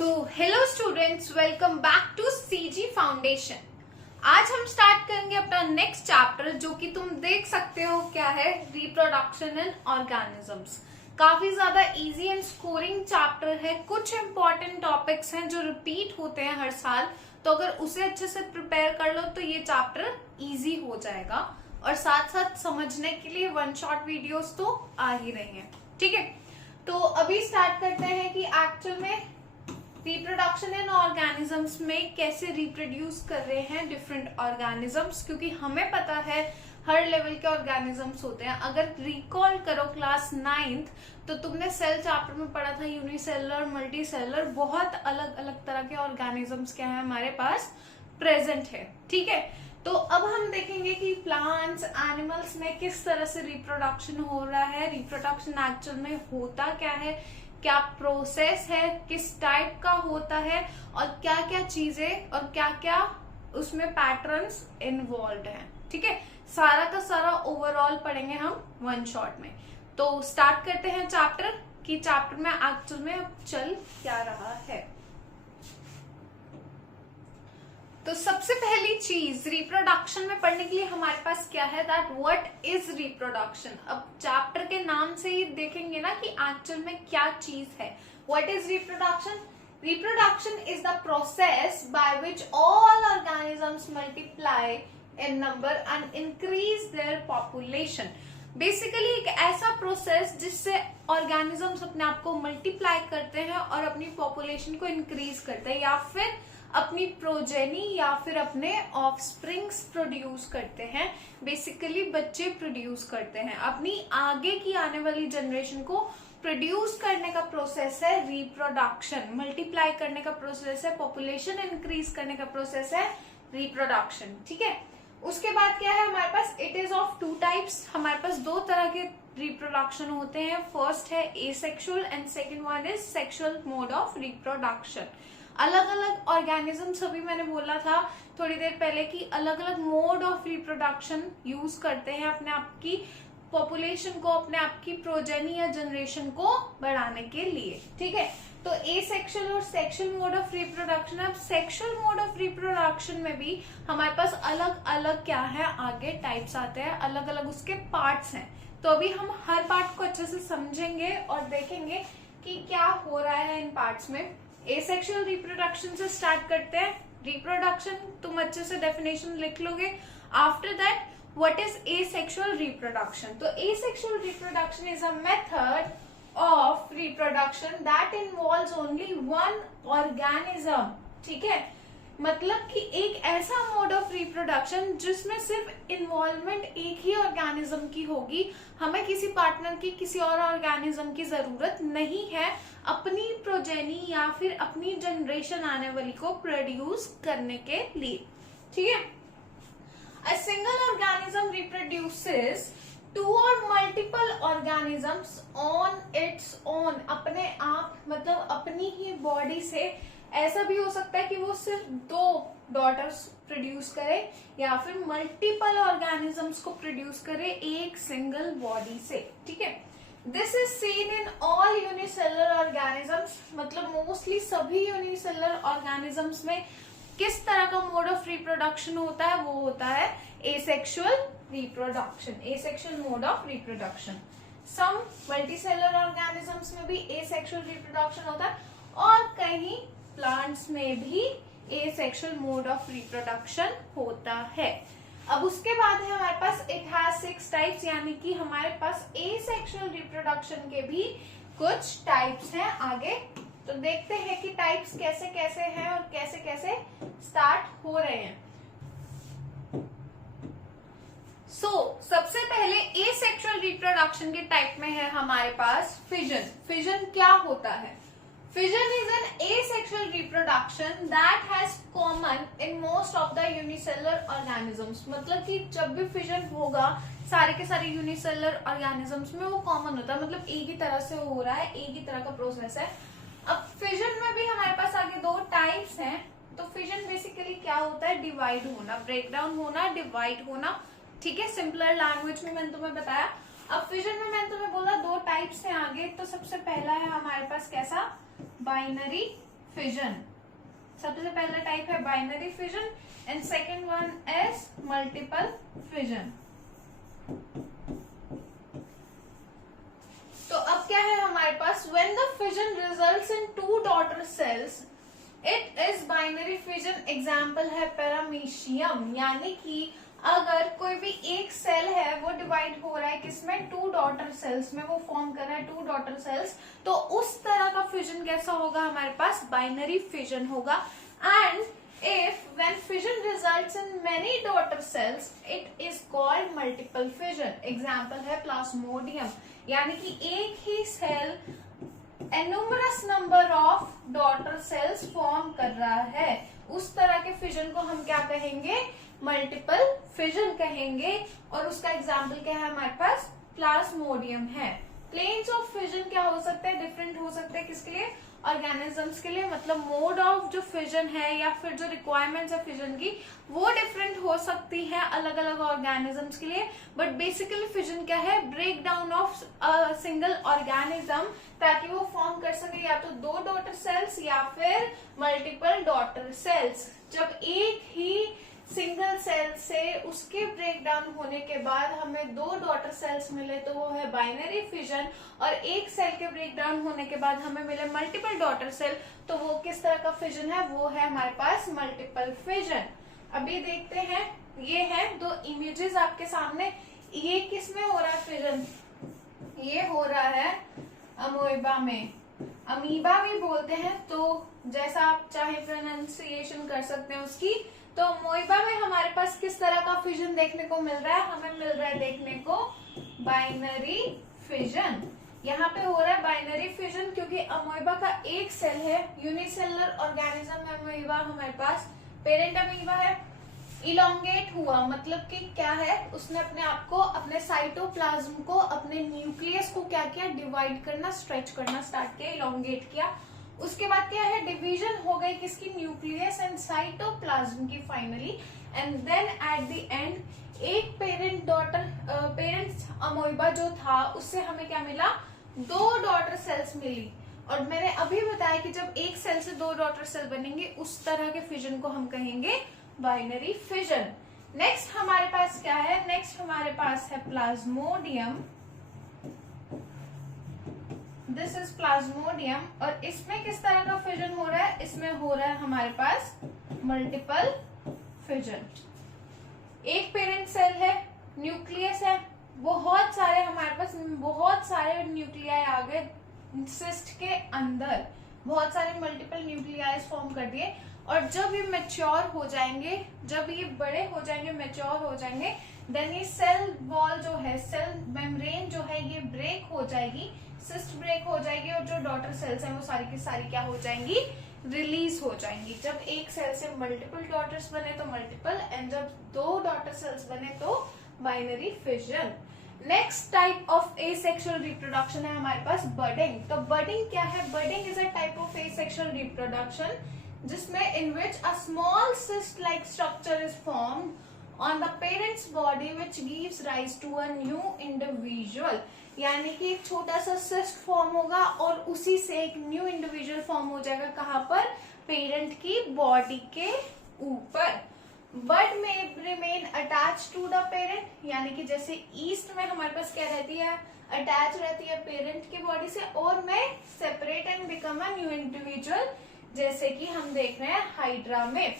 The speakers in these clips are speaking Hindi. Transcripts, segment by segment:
तो hello students, welcome back to CG foundation. आज हम स्टार्ट करेंगे अपना नेक्स्ट चैप्टर, जो कि तुम देख सकते हो क्या है, रिप्रोडक्शन इन ऑर्गेनिजम्स। काफी ज्यादा इजी एंड स्कोरिंग चैप्टर है। कुछ इंपॉर्टेंट टॉपिक्स हैं जो रिपीट होते हैं हर साल, तो अगर उसे अच्छे से प्रिपेयर कर लो तो ये चैप्टर इजी हो जाएगा। और साथ साथ समझने के लिए वन शॉट वीडियोस तो आ ही रही हैं, ठीक है। तो अभी स्टार्ट करते हैं कि एक्चुअल में रिप्रोडक्शन इन ऑर्गेनिजम्स में कैसे रिप्रोड्यूस कर रहे हैं डिफरेंट ऑर्गेनिजम्स, क्योंकि हमें पता है हर लेवल के ऑर्गेनिजम्स होते हैं। अगर रिकॉल करो क्लास 9th, तो तुमने सेल चैप्टर में पढ़ा था यूनिसेलुलर, मल्टी सेलुलर, बहुत अलग अलग तरह के ऑर्गेनिजम्स क्या है हमारे पास प्रेजेंट है, ठीक है। तो अब हम देखेंगे कि प्लांट्स, एनिमल्स में किस तरह से रिप्रोडक्शन हो रहा है, रिप्रोडक्शन एक्चुअल में होता क्या है, क्या प्रोसेस है, किस टाइप का होता है, और क्या क्या चीजें और क्या क्या उसमें पैटर्न्स इन्वॉल्व हैं, ठीक है। सारा का सारा ओवरऑल पढ़ेंगे हम वन शॉट में। तो स्टार्ट करते हैं चैप्टर कि चैप्टर में एक्चुअल में अब चल क्या रहा है। तो सबसे पहली चीज रिप्रोडक्शन में पढ़ने के लिए हमारे पास क्या है, दैट व्हाट इज रिप्रोडक्शन। अब चैप्टर के नाम से ही देखेंगे ना कि एक्चुअल में क्या चीज है। What is reproduction? Reproduction is the process by which all organisms multiply in number and increase their population. Basically एक ऐसा प्रोसेस जिससे ऑर्गेनिजम्स अपने आप को मल्टीप्लाई करते हैं और अपनी पॉपुलेशन को इंक्रीज करते हैं, या फिर अपनी प्रोजेनी या फिर अपने ऑफस्प्रिंग्स प्रोड्यूस करते हैं। बेसिकली बच्चे प्रोड्यूस करते हैं, अपनी आगे की आने वाली जनरेशन को प्रोड्यूस करने का प्रोसेस है रिप्रोडक्शन। मल्टीप्लाई करने का प्रोसेस है, पॉपुलेशन इंक्रीज करने का प्रोसेस है रिप्रोडक्शन, ठीक है। उसके बाद क्या है हमारे पास, it is of two types. हमारे पास दो तरह के रिप्रोडक्शन होते हैं। फर्स्ट है asexual and second one is sexual mode of reproduction. अलग अलग ऑर्गेनिज्म, अभी मैंने बोला था थोड़ी देर पहले कि अलग अलग मोड ऑफ रिप्रोडक्शन यूज करते हैं अपने आप की पॉपुलेशन को, अपने आप की प्रोजेनी या जनरेशन को बढ़ाने के लिए, ठीक है। तो एसेक्सुअल और सेक्सुअल मोड ऑफ रिप्रोडक्शन। अब सेक्सुअल मोड ऑफ रिप्रोडक्शन में भी हमारे पास अलग अलग क्या है, आगे टाइप्स आते हैं, अलग अलग उसके पार्ट्स हैं। तो अभी हम हर पार्ट को अच्छे से समझेंगे और देखेंगे कि क्या हो रहा है इन पार्ट्स में। एसेक्सुअल रिप्रोडक्शन से स्टार्ट करते हैं। रिप्रोडक्शन तुम अच्छे से डेफिनेशन लिख लोगे। After that what is asexual reproduction? तो asexual reproduction is a method of reproduction that involves only one organism, ठीक है। मतलब कि एक ऐसा मोड ऑफ रिप्रोडक्शन जिसमें सिर्फ इन्वॉल्वमेंट एक ही ऑर्गेनिज्म की होगी। हमें किसी पार्टनर की, किसी और ऑर्गेनिज्म की जरूरत नहीं है अपनी प्रोजेनी या फिर अपनी जनरेशन आने वाली को प्रोड्यूस करने के लिए, ठीक है। A single organism reproduces two और multiple organisms on its own, अपने आप मतलब अपनी ही बॉडी से। ऐसा भी हो सकता है कि वो सिर्फ दो डॉटर्स प्रोड्यूस करे या फिर मल्टीपल ऑर्गेनिजम्स को प्रोड्यूस करे एक सिंगल बॉडी से, ठीक है। This is seen in all unicellular organisms, मतलब मोस्टली सभी यूनिसेलुलर ऑर्गेनिजम्स में किस तरह का मोड ऑफ रिप्रोडक्शन होता है, वो होता है asexual reproduction, asexual mode of reproduction. Some multicellular organisms में भी एसेक्सुअल रिप्रोडक्शन होता है और कहीं प्लांट्स में भी एसेक्सुअल मोड ऑफ रिप्रोडक्शन होता है। अब उसके बाद है हमारे पास इट हैज 6 टाइप्स, यानी कि हमारे पास एसेक्सुअल रिप्रोडक्शन के भी कुछ टाइप्स हैं आगे। तो देखते हैं कि टाइप्स कैसे कैसे हैं और कैसे कैसे स्टार्ट हो रहे हैं। सबसे पहले एसेक्सुअल रिप्रोडक्शन के टाइप में है हमारे पास फिजन। फिजन क्या होता है? Fission is an asexual reproduction that has common in most of the unicellular organisms। मतलब कि जब भी फिजन होगा सारे के सारे यूनिसेलुलर ऑर्गेनिजम्स में वो कॉमन होता है, मतलब एक ही तरह से हो रहा है, एक ही तरह का प्रोसेस है। अब फिजन में भी हमारे पास आगे दो टाइप्स हैं। तो फिजन बेसिकली क्या होता है, डिवाइड होना, ब्रेक डाउन होना, डिवाइड होना, ठीक है। सिंपलर लैंग्वेज में मैंने तुम्हें बताया। अब फिजन में मैंने तुम्हें बोला दो टाइप्स हैं आगे। तो सबसे पहला है हमारे पास कैसा, बाइनरी फिजन। सबसे पहला टाइप है binary fission and second one is multiple fission. तो अब क्या है हमारे पास, when the fission results in two daughter cells it is binary fission. Example है पैरामीशियम, यानी कि अगर कोई भी एक सेल है वो डिवाइड हो रहा है किसमें, टू डॉटर सेल्स में, वो फॉर्म कर रहा है टू डॉटर सेल्स, तो उस तरह का फिजन कैसा होगा हमारे पास, बाइनरी फिजन होगा। And if when fission results in many daughter cells it is called multiple fission. Example है प्लाज्मोडियम, यानी कि एक ही cell numerous number of daughter cells form कर रहा है, उस तरह के फिजन को हम क्या कहेंगे, मल्टीपल फिजन कहेंगे। और उसका एग्जाम्पल क्या है हमारे पास, प्लाज्मोडियम है। प्लेन्स ऑफ फिजन क्या हो सकते हैं, डिफरेंट हो सकते हैं किसके लिए, ऑर्गेनिजम्स के लिए, मतलब मोड ऑफ जो फिजन है या फिर जो रिक्वायरमेंट्स है फिजन की वो डिफरेंट हो सकती है अलग अलग ऑर्गेनिजम्स के लिए। बट बेसिकली फिजन क्या है, break down of single organism, ताकि वो फॉर्म कर सके या तो दो डॉटर सेल्स या फिर मल्टीपल डॉटर सेल्स। जब एक ही सिंगल सेल से उसके ब्रेक डाउन होने के बाद हमें दो डॉटर सेल्स मिले तो वो है बाइनरी फिजन, और एक सेल के ब्रेक डाउन होने के बाद हमें मिले मल्टीपल डॉटर सेल तो वो किस तरह का फिजन है, वो है हमारे पास मल्टीपल फिजन। अभी देखते हैं, ये है दो इमेजेस आपके सामने, ये किस में हो रहा है फिजन, ये हो रहा है अमोइबा में, अमीबा भी बोलते हैं, तो जैसा आप चाहे प्रोनाउंसिएशन कर सकते हैं उसकी। तो मोइबा में हमारे पास किस तरह का फिजन देखने को मिल रहा है, हमें मिल रहा है देखने को बाइनरी फिजन। यहाँ पे हो रहा है बाइनरी फिजन क्योंकि अमोइबा का एक सेल है, यूनिसेलुलर ऑर्गेनिज्म है अमोइबा हमारे पास, पेरेंट अमीबा है, इलोंगेट हुआ मतलब कि क्या है, उसने अपने आप को, अपने साइटोप्लाज्म को, अपने न्यूक्लियस को क्या किया, डिवाइड करना, स्ट्रेच करना स्टार्ट किया, इलोंगेट किया। उसके बाद क्या है, डिवीजन हो गई किसकी, न्यूक्लियस एंड साइटोप्लाज्म की finally. And then at the end एक पेरेंट डॉटर, पेरेंट अमोइबा जो था उससे हमें क्या मिला, दो डॉटर सेल्स मिली। और मैंने अभी बताया कि जब एक सेल से दो डॉटर सेल बनेंगे उस तरह के फिजन को हम कहेंगे बाइनरी फिजन। नेक्स्ट हमारे पास क्या है, नेक्स्ट हमारे पास है प्लाज्मोडियम। दिस इज प्लाज्मोडियम, और इसमें किस तरह का फिजन हो रहा है, इसमें हो रहा है हमारे पास मल्टीपल फिजन। एक पेरेंट सेल है, न्यूक्लियस है, बहुत सारे हमारे पास, बहुत सारे न्यूक्लियाई आ गए सिस्ट के अंदर, बहुत सारे मल्टीपल न्यूक्लियाई फॉर्म कर दिए। और जब ये मैच्योर हो जाएंगे, जब ये बड़े हो जाएंगे, मैच्योर हो जाएंगे, देन ये सेल वॉल जो है, सेल मेम्ब्रेन जो है ये ब्रेक हो जाएगी, सिस्ट ब्रेक हो जाएगी, और जो डॉटर सेल्स हैं वो सारी की सारी क्या हो जाएंगी, रिलीज हो जाएंगी। जब एक सेल से मल्टीपल डॉटर्स बने तो मल्टीपल, एंड जब दो डॉटर सेल्स बने तो binary fission. Next type of asexual reproduction है हमारे पास बडिंग। तो बडिंग क्या है, budding is a type of asexual reproduction जिसमें in which a small cyst-like structure is formed on the parent's body which gives rise to a new individual। यानी कि एक छोटा सा सिस्ट फॉर्म होगा और उसी से एक न्यू इंडिविजुअल फॉर्म हो जाएगा, कहाँ पर, पेरेंट की बॉडी के ऊपर। बट में remain attach to the parent, यानी कि जैसे ईस्ट में हमारे पास क्या रहती है, अटैच रहती है पेरेंट की बॉडी से, और में separate and become a new individual, जैसे कि हम देख रहे हैं हाइड्रा में।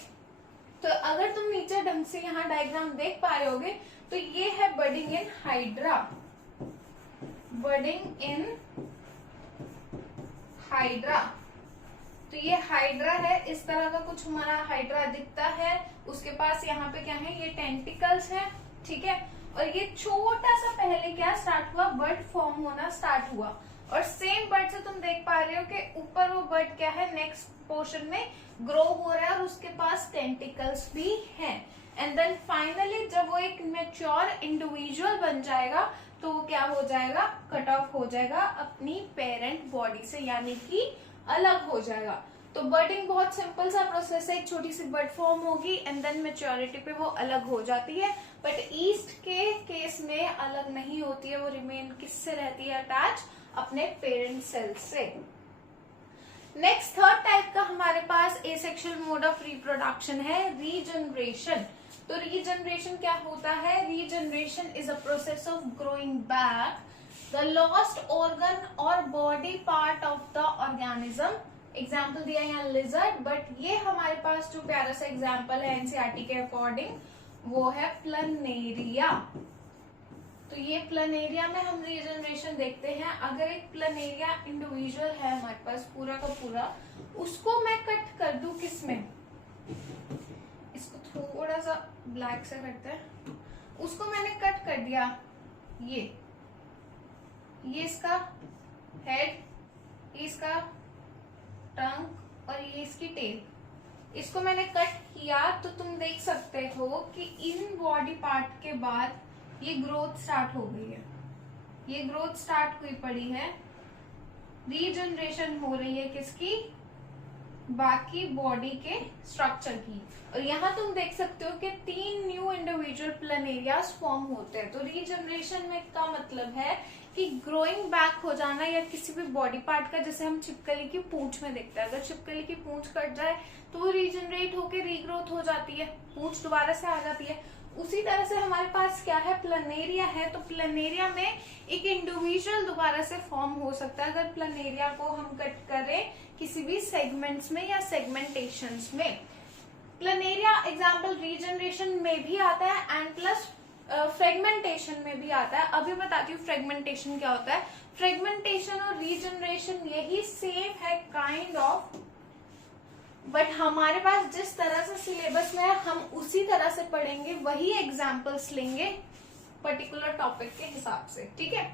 तो अगर तुम नीचे ढंग से यहाँ डायग्राम देख पा रहे होगे तो ये है budding in hydra, budding in hydra. तो ये हाइड्रा है, इस तरह का कुछ हमारा हाइड्रा दिखता है, उसके पास यहाँ पे क्या है, ये टेंटिकल्स है, ठीक है। और ये छोटा सा पहले क्या स्टार्ट हुआ, बर्ड फॉर्म होना स्टार्ट हुआ, और सेम बर्ड से तुम देख पा रहे हो कि ऊपर वो बर्ड क्या है, नेक्स्ट पोर्शन में ग्रो हो रहा है और उसके पास टेंटिकल्स भी हैं। एंड देन फाइनली जब वो एक मैच्योर इंडिविजुअल बन जाएगा तो वो क्या हो जाएगा, कट ऑफ हो जाएगा अपनी पेरेंट बॉडी से, यानी कि अलग हो जाएगा। तो बर्डिंग बहुत सिंपल सा प्रोसेस है, एक छोटी सी बर्ड फॉर्म होगी एंड देन मैच्योरिटी पे वो अलग हो जाती है। बट ईस्ट के केस में अलग नहीं होती है, वो रिमेन किससे रहती है, अटैच अपने पेरेंट सेल से। नेक्स्ट थर्ड टाइप का हमारे पास एसेक्सुअल मोड ऑफ रिप्रोडक्शन है रीजनरेशन। तो रीजनरेशन क्या होता है? Regeneration is a process of growing back the lost organ और body part of the organism. Example दिया यहाँ लिजर्ड, बट ये हमारे पास जो प्यारा सा एग्जाम्पल है एनसीईआरटी के अकॉर्डिंग वो है प्लनेरिया। तो ये प्लनेरिया में हम रीजनरेशन देखते हैं। अगर एक प्लनेरिया इंडिविजुअल है हमारे पास पूरा का पूरा, उसको मैं कट कर दूं किसमें, इसको थोड़ा सा ब्लैक से करते हैं, उसको मैंने कट कर दिया, ये इसका हेड, ये इसका टंग और ये इसकी टेल, इसको मैंने कट किया तो तुम देख सकते हो कि इन बॉडी पार्ट के बाद ये ग्रोथ स्टार्ट हो गई है, ये ग्रोथ स्टार्ट हुई पड़ी है, रीजनरेशन हो रही है किसकी? बाकी बॉडी के स्ट्रक्चर की। और यहाँ तुम देख सकते हो कि 3 न्यू इंडिविजुअल प्लनेरियाज फॉर्म होते हैं। तो रीजनरेशन में का मतलब है कि ग्रोइंग बैक हो जाना या किसी भी बॉडी पार्ट का, जैसे हम छिपकली की पूंछ में देखते हैं, अगर छिपकली की पूंछ कट जाए तो वो रीजनरेट होके रीग्रोथ हो जाती है, पूंछ दोबारा से आ जाती है। उसी तरह से हमारे पास क्या है? प्लनेरिया है। तो प्लनेरिया में एक इंडिविजुअल दोबारा से फॉर्म हो सकता है अगर प्लनेरिया को हम कट करें किसी भी सेगमेंट्स में या सेगमेंटेशंस में। प्लनेरिया एग्जाम्पल रीजनरेशन में भी आता है एंड प्लस फ्रेगमेंटेशन में भी आता है। अभी बताती हूँ फ्रेगमेंटेशन क्या होता है। फ्रेगमेंटेशन और रीजनरेशन यही सेम है काइंड ऑफ, बट हमारे पास जिस तरह से सिलेबस में है हम उसी तरह से पढ़ेंगे, वही एग्जाम्पल्स लेंगे पर्टिकुलर टॉपिक के हिसाब से, ठीक है।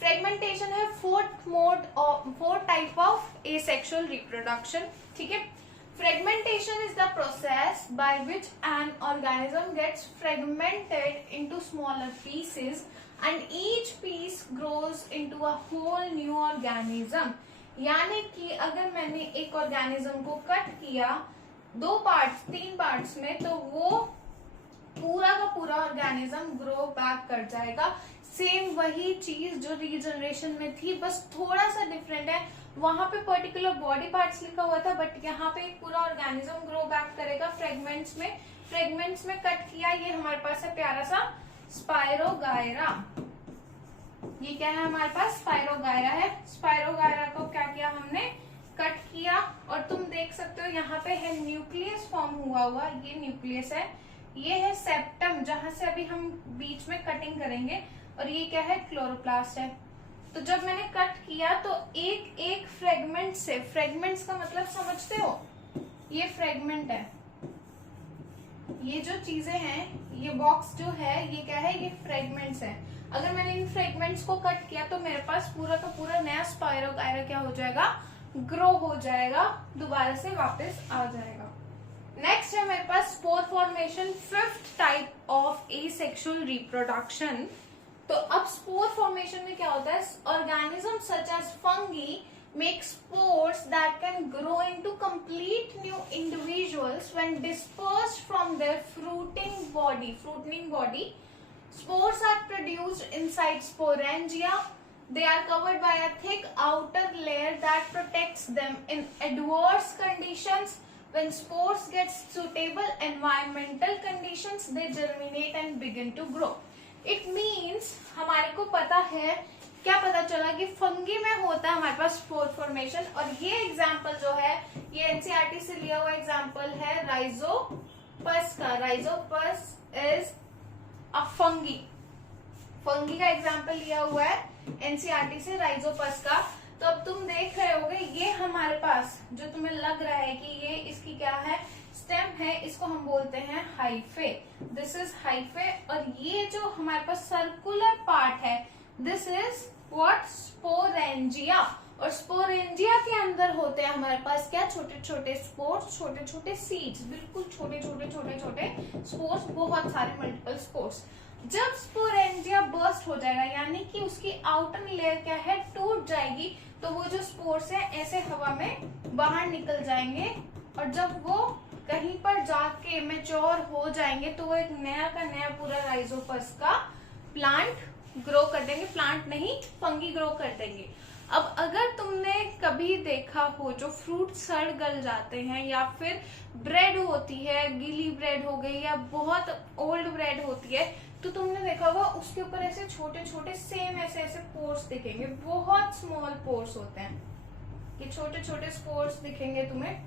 फ्रेगमेंटेशन है fourth type of asexual reproduction, ठीक है। Fragmentation is the process by which an organism gets fragmented into smaller pieces and each piece grows into a whole new organism. यानी कि अगर मैंने एक ऑर्गेनिज्म को कट किया 3 पार्ट्स में, तो वो पूरा का पूरा ऑर्गेनिज्म ग्रो बैक कर जाएगा। सेम वही चीज जो रीजनरेशन में थी, बस थोड़ा सा डिफरेंट है। वहां पे पर्टिकुलर बॉडी पार्ट्स लिखा हुआ था, बट यहाँ पे एक पूरा ऑर्गेनिज्म ग्रो बैक करेगा फ्रेगमेंट्स में कट किया। ये हमारे पास है प्यारा सा स्पाइरोगायरा। ये क्या है हमारे पास? स्पाइरोगायरा है। स्पाइरोगायरा को क्या किया हमने? कट किया। और तुम देख सकते हो यहाँ पे है न्यूक्लियस फॉर्म हुआ, ये न्यूक्लियस है। ये है सेप्टम जहां से अभी हम बीच में कटिंग करेंगे, और ये क्या है? क्लोरोप्लास्ट है। तो जब मैंने कट किया तो एक एक फ्रेगमेंट से, फ्रेगमेंट्स का मतलब समझते हो, ये फ्रेगमेंट है, ये जो चीजें हैं, ये बॉक्स जो है ये क्या है? ये फ्रेगमेंट्स है। अगर मैंने इन फ्रेगमेंट्स को कट किया तो मेरे पास पूरा का पूरा नया स्पाइरोगायरा क्या हो जाएगा? ग्रो हो जाएगा, दोबारा से वापस आ जाएगा। नेक्स्ट है मेरे पास spore formation, 5th type of asexual reproduction. तो अब स्पोर फॉर्मेशन में क्या होता है? Organism such as fungi make spores that can grow into complete new individuals when dispersed from their fruiting body. Spores are produced inside sporangia. They are covered by a thick outer layer that protects them in adverse conditions. When spores get suitable environmental conditions, they germinate and begin to grow. It means हमारे को पता है, क्या पता चला कि फंगी में होता है हमारे पास स्पोर फॉर्मेशन। और ये एग्जाम्पल जो है ये एनसीईआरटी से लिया हुआ एग्जाम्पल है राइजोपस का। राइजोपस इज अ फंगी का एग्जाम्पल लिया हुआ है एनसीईआरटी से राइजोपस का। तो अब तुम देख रहे होगे ये हमारे पास जो तुम्हें लग रहा है कि ये इसकी क्या है? स्टेम है, इसको हम बोलते हैं हाइफे। This is hyphae. और ये जो हमारे पास सर्कुलर पार्ट है, दिस इज व्हाट? स्पोरेंजिया। और स्पोरेंजिया के अंदर होते हैं हमारे पास क्या? छोटे छोटे स्पोर्स, छोटे छोटे सीड्स, बिल्कुल छोटे छोटे स्पोर्स, बहुत सारे मल्टीपल स्पोर्स। जब स्पोरेंजिया बर्स्ट हो जाएगा, यानी कि उसकी आउटर लेयर क्या है? टूट जाएगी, तो वो जो स्पोर्स है ऐसे हवा में बाहर निकल जाएंगे। और जब वो कहीं पर जाके मैच्योर हो जाएंगे तो वो एक नया का नया पूरा राइजोपस का प्लांट ग्रो कर देंगे। प्लांट नहीं, फंगी ग्रो कर देंगे। अब अगर तुमने कभी देखा हो जो फ्रूट सड़ गल जाते हैं, या फिर ब्रेड होती है, गीली ब्रेड हो गई या बहुत ओल्ड ब्रेड होती है, तो तुमने देखा होगा उसके ऊपर ऐसे छोटे छोटे सेम ऐसे ऐसे पोर्स दिखेंगे, बहुत स्मॉल पोर्स होते हैं, ये छोटे छोटे स्पोर्स दिखेंगे तुम्हें,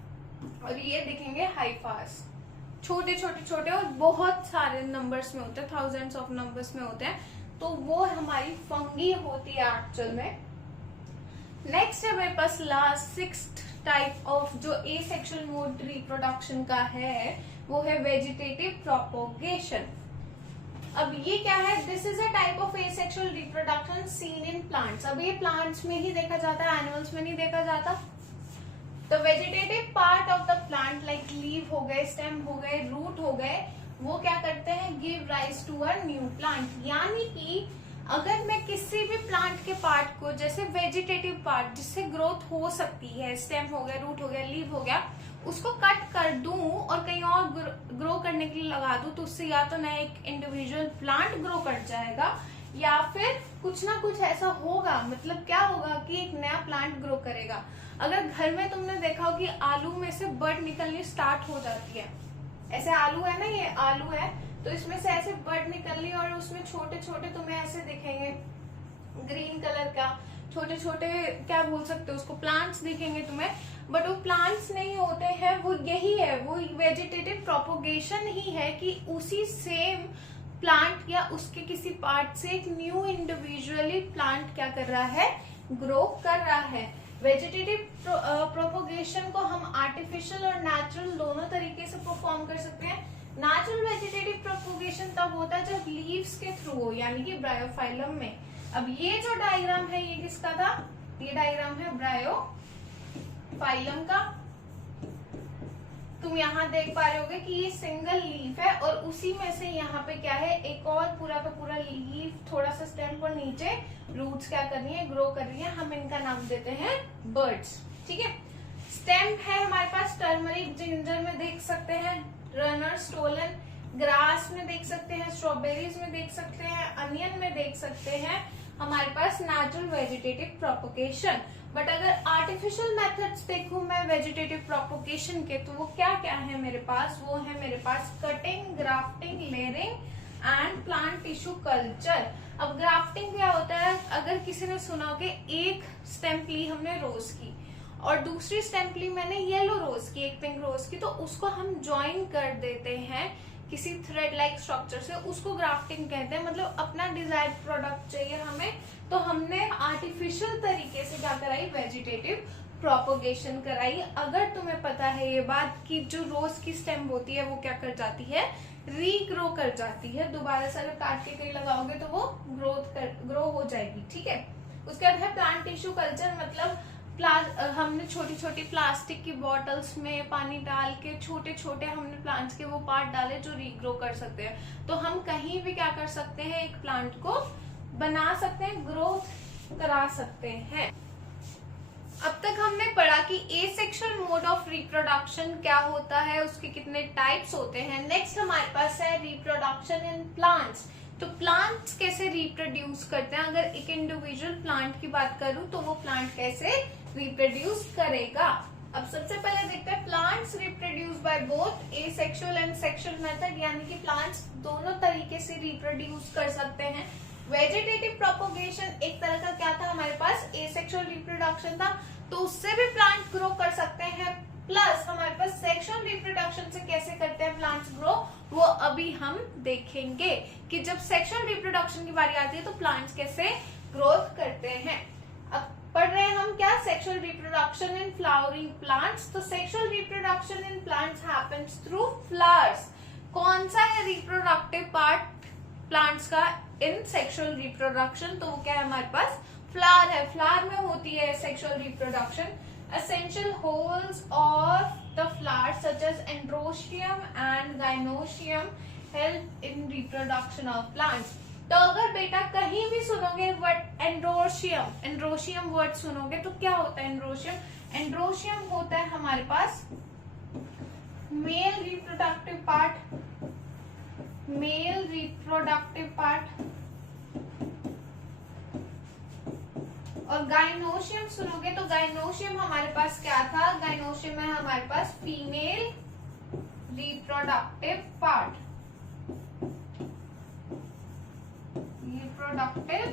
और ये दिखेंगे हाइफास, छोटे छोटे छोटे और बहुत सारे नंबर्स में होते हैं, थाउजेंड्स ऑफ नंबर्स में होते हैं, तो वो हमारी फंगी होती है एक्चुअल में। नेक्स्ट है मेरे पास लास्ट सिक्स्थ टाइप ऑफ जो एसेक्सुअल मोड रिप्रोडक्शन का है, वो है वेजिटेटिव प्रोपोगेशन। अब ये क्या है? This is a type of asexual reproduction seen in plants. अब ये प्लांट्स में ही देखा जाता है, एनिमल्स में नहीं देखा जाता। तो vegetative part of the plant like leave हो गए, स्टेम हो गए, रूट हो गए, वो क्या करते हैं? Give rise to a new plant. यानी कि अगर मैं किसी भी प्लांट के पार्ट को, जैसे वेजिटेटिव पार्ट जिससे ग्रोथ हो सकती है, स्टेम हो गया, रूट हो गया, लीव हो गया, उसको कट कर दूं और कहीं और ग्रो करने के लिए लगा दूं, तो उससे या तो नया एक इंडिविजुअल प्लांट ग्रो कर जाएगा, या फिर कुछ ना कुछ ऐसा होगा। मतलब क्या होगा कि एक नया प्लांट ग्रो करेगा। अगर घर में तुमने देखा हो कि आलू में से बर्ड निकलनी स्टार्ट हो जाती है, ऐसे आलू है ना, ये आलू है, तो इसमें से ऐसे बर्ड निकलनी और उसमें छोटे छोटे तुम्हें ऐसे दिखेंगे ग्रीन कलर का, छोटे छोटे क्या बोल सकते हो उसको, प्लांट्स दिखेंगे तुम्हें, बट वो प्लांट्स नहीं होते हैं, वो यही है, वो वेजिटेटिव प्रोपोगेशन ही है कि उसी सेम प्लांट या उसके किसी पार्ट से एक न्यू इंडिविजुअली प्लांट क्या कर रहा है? ग्रो कर रहा है। वेजिटेटिव प्रोपोगेशन को हम आर्टिफिशियल और नेचुरल दोनों तरीके से परफॉर्म कर सकते हैं। नेचुरल वेजिटेटिव प्रोपोगेशन तब होता है जब लीव्स के थ्रू हो, यानी कि ब्रायोफाइलम में। अब ये जो डायग्राम है ये किसका था? ये डायग्राम है ब्रायोफाइलम का। तुम यहाँ देख पा रहे होगे कि ये सिंगल लीफ है और उसी में से यहाँ पे क्या है? एक और पूरा का पूरा लीफ, थोड़ा सा स्टेम पर नीचे रूट्स क्या कर रही है? ग्रो कर रही है। हम इनका नाम देते हैं बर्ड्स। ठीक है। स्टेम है हमारे पास, टर्मरिक जिंजर में देख सकते हैं, रनर स्टोलन ग्रास में देख सकते हैं, स्ट्रॉबेरीज में देख सकते हैं, अनियन में देख सकते हैं हमारे पास नेचुरल वेजिटेटिव प्रोपोगेशन। बट अगर आर्टिफिशियल मेथड्स देखूं मैं वेजिटेटिव प्रोपोगेशन के, तो वो क्या क्या है मेरे पास? वो है मेरे पास cutting, grafting, layering and plant tissue culture. अब ग्राफ्टिंग क्या होता है? अगर किसी ने सुना हो कि एक स्टेम ली हमने रोज की और दूसरी स्टेम ली मैंने येलो रोज की, एक पिंक रोज की, तो उसको हम ज्वाइन कर देते हैं किसी थ्रेड लाइक स्ट्रक्चर से, उसको ग्राफ्टिंग कहते हैं। मतलब अपना डिजायर्ड प्रोडक्ट चाहिए हमें, तो हमने आर्टिफिशियल तरीके से क्या कराई? वेजिटेटिव प्रोपोगेशन कराई। अगर तुम्हें पता है ये बात कि जो रोज की स्टेम होती है वो क्या कर जाती है? रीग्रो कर जाती है। दोबारा से अगर काट के कहीं लगाओगे तो वो ग्रो हो जाएगी। ठीक है। उसके बाद है प्लांट टिश्यू कल्चर। मतलब हमने छोटी छोटी प्लास्टिक की बॉटल्स में पानी डाल के छोटे छोटे हमने प्लांट्स के वो पार्ट डाले जो रीग्रो कर सकते हैं। तो हम कहीं भी क्या कर सकते हैं? एक प्लांट को बना सकते हैं, ग्रोथ करा सकते हैं। अब तक हमने पढ़ा कि एसेक्सुअल मोड ऑफ रिप्रोडक्शन क्या होता है, उसके कितने टाइप्स होते हैं। नेक्स्ट हमारे पास है रिप्रोडक्शन इन प्लांट्स। तो प्लांट्स कैसे रिप्रोड्यूस करते हैं? अगर एक इंडिविजुअल प्लांट की बात करूं तो वो प्लांट कैसे रिप्रोड्यूस करेगा। अब सबसे पहले देखते हैं plants reproduce by both asexual and sexual method, यानी कि प्लांट्स दोनों तरीके से रिप्रोड्यूस कर सकते हैं। वेजिटेटिव प्रोपोगेशन एक तरह का क्या था हमारे पास? एसेक्सुअल रिप्रोडक्शन था, तो उससे भी प्लांट ग्रो कर सकते हैं। प्लस हमारे पास सेक्सुअल रिप्रोडक्शन से कैसे करते हैं प्लांट्स ग्रो, वो अभी हम देखेंगे कि जब सेक्सुअल रिप्रोडक्शन की बारी आती है तो प्लांट्स कैसे ग्रोथ करते हैं। अब पढ़ रहे हैं हम क्या? Sexual reproduction in flowering plants. तो sexual reproduction in plants happens through flowers. कौन सा है रिप्रोडक्टिव पार्ट प्लांट्स का इन सेक्सुअल रिप्रोडक्शन? तो वो क्या है हमारे पास? फ्लावर है। फ्लावर में होती है sexual reproduction. Essential holes of the flowers such as androecium and gynoecium help in reproduction of plants. तो अगर बेटा कहीं भी सुनोगे वर्ड एंड्रोशियम वर्ड सुनोगे तो क्या होता है एंड्रोशियम? एंड्रोशियम होता है हमारे पास मेल रिप्रोडक्टिव पार्ट और गाइनोशियम सुनोगे तो गाइनोशियम हमारे पास क्या था, गाइनोशियम है हमारे पास female reproductive part, reproductive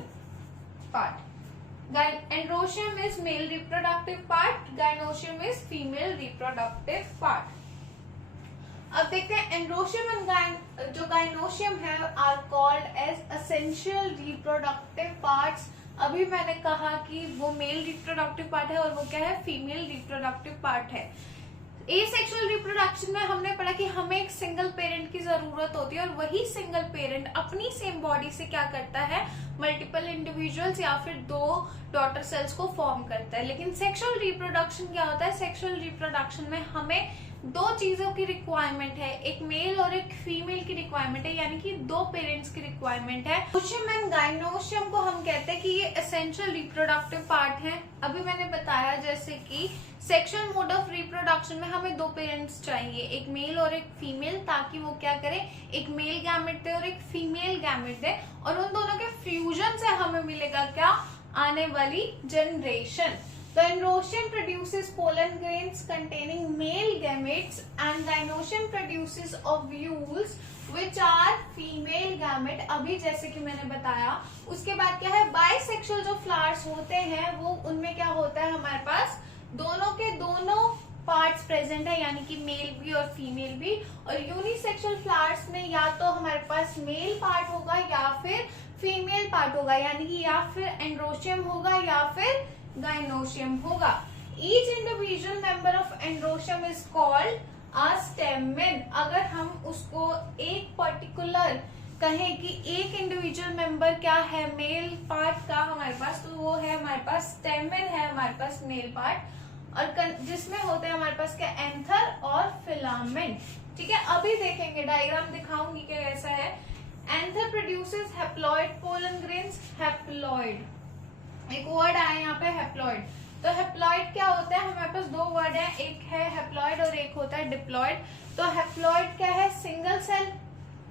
part. Androecium is male reproductive part, gynoecium is female reproductive part. अब देखते हैं एंड्रोशियम एंड जो गाइनोशियम है are called as essential reproductive parts. अभी मैंने कहा कि वो मेल रिप्रोडक्टिव पार्ट है और वो क्या है, फीमेल रिप्रोडक्टिव पार्ट है। एसेक्सुअल रिप्रोडक्शन में हमने पढ़ा कि हमें एक सिंगल पेरेंट की जरूरत होती है और वही सिंगल पेरेंट अपनी सेम बॉडी से क्या करता है, मल्टीपल इंडिविजुअल्स या फिर 2 डॉटर सेल्स को फॉर्म करता है। लेकिन सेक्सुअल रिप्रोडक्शन क्या होता है, सेक्सुअल रिप्रोडक्शन में हमें 2 चीजों की रिक्वायरमेंट है, एक मेल और एक फीमेल की रिक्वायरमेंट है, यानी कि 2 पेरेंट्स की रिक्वायरमेंट है। एंड्रोशियम एंड गाइनोशियम को हम कहते हैं कि ये एसेंशियल रिप्रोडक्टिव पार्ट है। अभी मैंने बताया जैसे कि सेक्सुअल मोड ऑफ रिप्रोडक्शन में हमें 2 पेरेंट्स चाहिए, एक मेल और एक फीमेल, ताकि वो क्या करे, एक मेल गैमेट दे और एक फीमेल गैमेट दे, और उन दोनों के फ्यूजन से हमें मिलेगा क्या, आने वाली generation. The androecium produces pollen grains containing male gametes and gynoecium produces ovules which are female gamete। अभी जैसे कि मैंने बताया, उसके बाद क्या है, बाइसेक्सुअल जो फ्लावर्स होते हैं वो उनमें क्या होता है, हमारे पास दोनों के दोनों पार्ट्स प्रेजेंट है, यानी कि मेल भी और फीमेल भी। और यूनिसेक्सुअल फ्लावर्स में या तो हमारे पास मेल पार्ट होगा या फिर फीमेल पार्ट होगा, यानी कि या फिर एंड्रोशियम होगा या फिर गाइनोशियम होगा। Each individual member of androecium is called a stamen। अगर हम उसको एक पर्टिकुलर कहें कि एक इंडिविजुअल मेंबर क्या है मेल पार्ट का हमारे पास, तो वो है हमारे पास स्टेमेन है, हमारे पास मेल पार्ट, और जिसमें होते हैं हमारे पास क्या, एंथर और फिलामेंट। ठीक है, अभी देखेंगे, डायग्राम दिखाऊंगी कि कैसा है। Anther produces haploid pollen grains. Haploid एक वर्ड आया यहाँ पे, हैप्लॉइड। तो हैप्लॉइड क्या होता है, हमारे पास 2 वर्ड है, एक है हैप्लॉइड और एक होता है डिप्लॉइड। तो हैप्लॉइड क्या है, सिंगल सेल,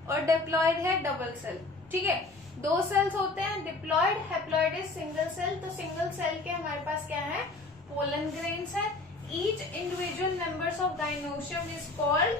और डिप्लॉइड है डबल सेल। ठीक है, 2 सेल्स होते हैं, diploid, haploid is single cell. तो सिंगल सेल के हमारे पास क्या है, पोलन ग्रेन्स है। Each individual members of gynoecium is called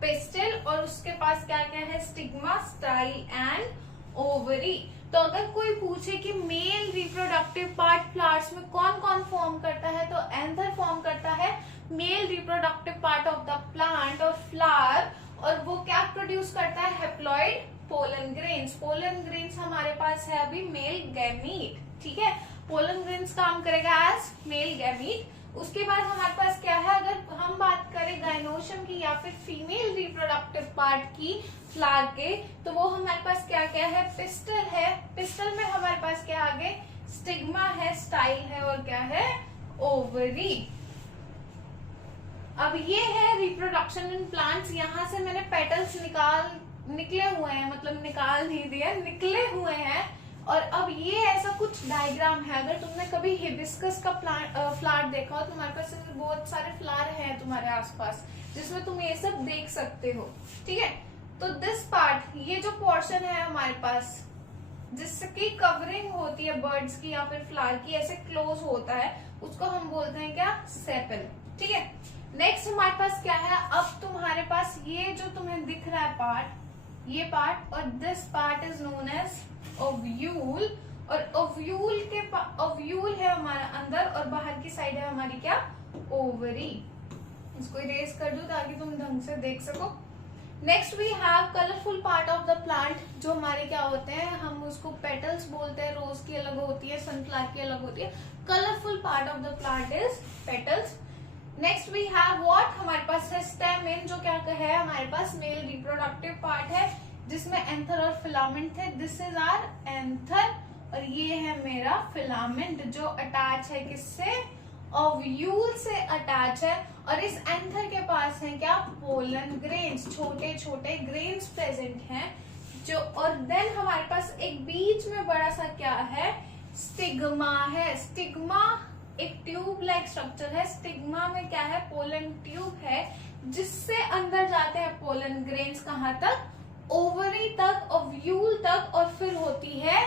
pistil, और उसके पास क्या क्या है, स्टिग्मा, स्टाइल एंड ओवरी। तो अगर कोई पूछे कि मेल रिप्रोडक्टिव पार्ट फ्लावर्स में कौन कौन फॉर्म करता है, तो एंथर फॉर्म करता है mail reproductive part of the plant और फ्लावर, और वो क्या प्रोड्यूस करता है, haploid pollen grains. Pollen grains हमारे पास है अभी मेल गैमीट। ठीक है, पोलन ग्रेन्स काम करेगा एज मेल गैमीट। उसके बाद हमारे पास क्या है, अगर हम बात करें गाइनोशियम की या फिर फीमेल रिप्रोडक्टिव पार्ट की फ्लावर के, तो वो हमारे पास क्या क्या है, पिस्टल है। पिस्टल में हमारे पास क्या आगे, स्टिग्मा है, स्टाइल है और क्या है, ओवरी। अब ये है रिप्रोडक्शन इन प्लांट्स। यहाँ से मैंने पेटल्स निकले हुए हैं, मतलब निकाल नहीं दिया, निकले हुए हैं। और अब ये ऐसा कुछ डायग्राम है, अगर तुमने कभी हिबिस्कस का फ्लावर देखा हो, तुम्हारे पास बहुत सारे फ्लावर हैं तुम्हारे आसपास जिसमें तुम ये सब देख सकते हो। ठीक है, तो दिस पार्ट, ये जो पोर्शन है हमारे पास जिसकी कवरिंग होती है बर्ड्स की या फिर फ्लावर की, ऐसे क्लोज होता है, उसको हम बोलते हैं क्या, सेपल। ठीक है, नेक्स्ट हमारे पास क्या है, अब तुम्हारे पास ये जो तुम्हें दिख रहा है पार्ट, ये पार्ट, और this part is known as ovule. और ओव्यूल है हमारा अंदर और बाहर की साइड है हमारी क्या, ओवरी। इसको इरेज कर दूं ताकि तुम ढंग से देख सको। Next we have colourful part of the plant, जो हमारे क्या होते हैं, हम उसको पेटल्स बोलते हैं, रोज की अलग होती है, सनफ्लावर की अलग होती है। Colourful part of the plant is petals. Next we have what, हमारे पास है स्टेमेन, जो क्या है, हमारे पास मेल रिप्रोडक्टिव पार्ट है जिसमें एंथर और फिलामेंट थे। दिस इज आर एंथर, और ये है मेरा फिलामेंट जो अटैच है किससे, ओव्यूल से अटैच है। और इस एंथर के पास है क्या, पोलन ग्रेन्स, छोटे छोटे ग्रेन्स प्रेजेंट हैं जो। और देन हमारे पास एक बीच में बड़ा सा क्या है, स्टिग्मा है। स्टिग्मा एक ट्यूब लाइक स्ट्रक्चर है। स्टिग्मा में क्या है, पोलन ट्यूब है जिससे अंदर जाते हैं पोलन ग्रेन्स, कहाँ तक, ओवरी तक, ओव्यूल तक, और फिर होती है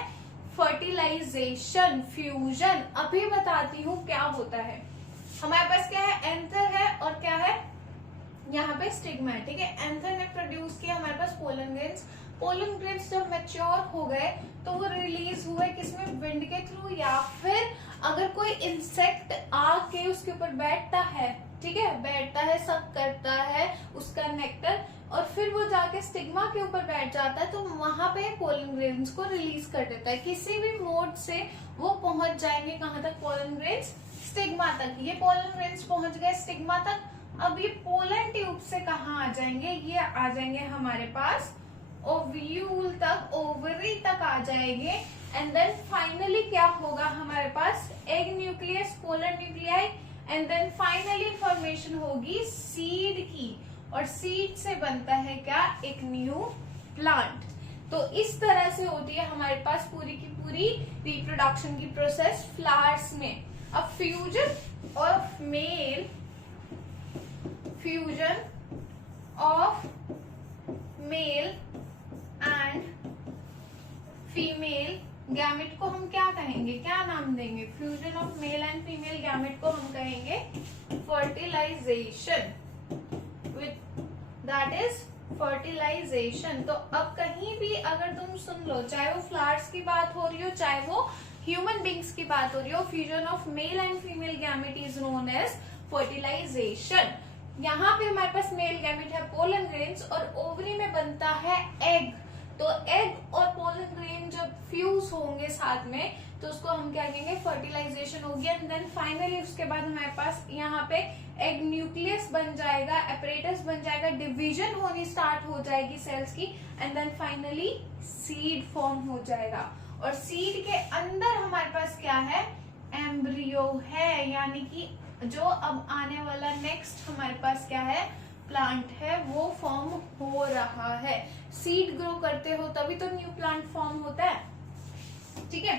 फर्टिलाइजेशन, फ्यूजन। अभी बताती हूँ क्या होता है। हमारे पास क्या है, एंथर है और क्या है यहाँ पे स्टिग्मा है, ठीक है। एंथर ने प्रोड्यूस किया हमारे पास पोलन ग्रेन्स। पोलन ग्रेन्स जब मैच्योर हो गए तो वो रिलीज हुए किसमें, विंड के थ्रू, या फिर अगर कोई इंसेक्ट आके उसके ऊपर बैठता है, ठीक है, बैठता है, सक करता है उसका नेक्टर, और फिर वो जाके स्टिग्मा के ऊपर बैठ जाता है, तो वहां पे पोलन ग्रेन्स को रिलीज कर देता है। किसी भी मोड से वो पहुंच जाएंगे कहां तक, पोलन ग्रेन्स स्टिग्मा तक। ये पोलन ग्रेन्स पहुंच गए स्टिग्मा तक। अब ये पोलन ट्यूब से कहाँ आ जाएंगे, ये आ जाएंगे हमारे पास ओव्यूल तक, ओवरी तक आ जाएंगे। एंड देन फाइनली क्या होगा हमारे पास, egg nucleus, pollen nuclei, and then finally formation होगी सीड की, और सीड से बनता है क्या, एक न्यू प्लांट। तो इस तरह से होती है हमारे पास पूरी की पूरी रिप्रोडक्शन की प्रोसेस फ्लावर्स में। अब fusion of mail, fusion of male and female gamete को हम क्या कहेंगे, क्या नाम देंगे, fusion of male and female gamete को हम कहेंगे फर्टिलाइजेशन, दैट इज फर्टिलाइजेशन। तो अब कहीं भी अगर तुम सुन लो, चाहे वो फ्लावर्स की बात हो रही हो, चाहे वो ह्यूमन बींग्स की बात हो रही हो, fusion of male and female gamete is known as fertilisation. यहाँ पे हमारे पास मेल गैमेट है पोलन ग्रेन्स, और ओवरी में बनता है एग। तो एग और पोलन ग्रेन जब फ्यूज होंगे साथ में, तो उसको हम क्या कहेंगे, फर्टिलाइजेशन होगी। एंड देन फाइनली उसके बाद हमारे पास यहाँ पे एग न्यूक्लियस बन जाएगा, एपरेटस बन जाएगा, डिवीजन होनी स्टार्ट हो जाएगी सेल्स की, and then finally seed form हो जाएगा। और सीड के अंदर हमारे पास क्या है, एम्ब्रियो है, यानी कि जो अब आने वाला नेक्स्ट हमारे पास क्या है, प्लांट है, वो फॉर्म हो रहा है। सीड ग्रो करते हो तभी तो न्यू प्लांट फॉर्म होता है, ठीक है।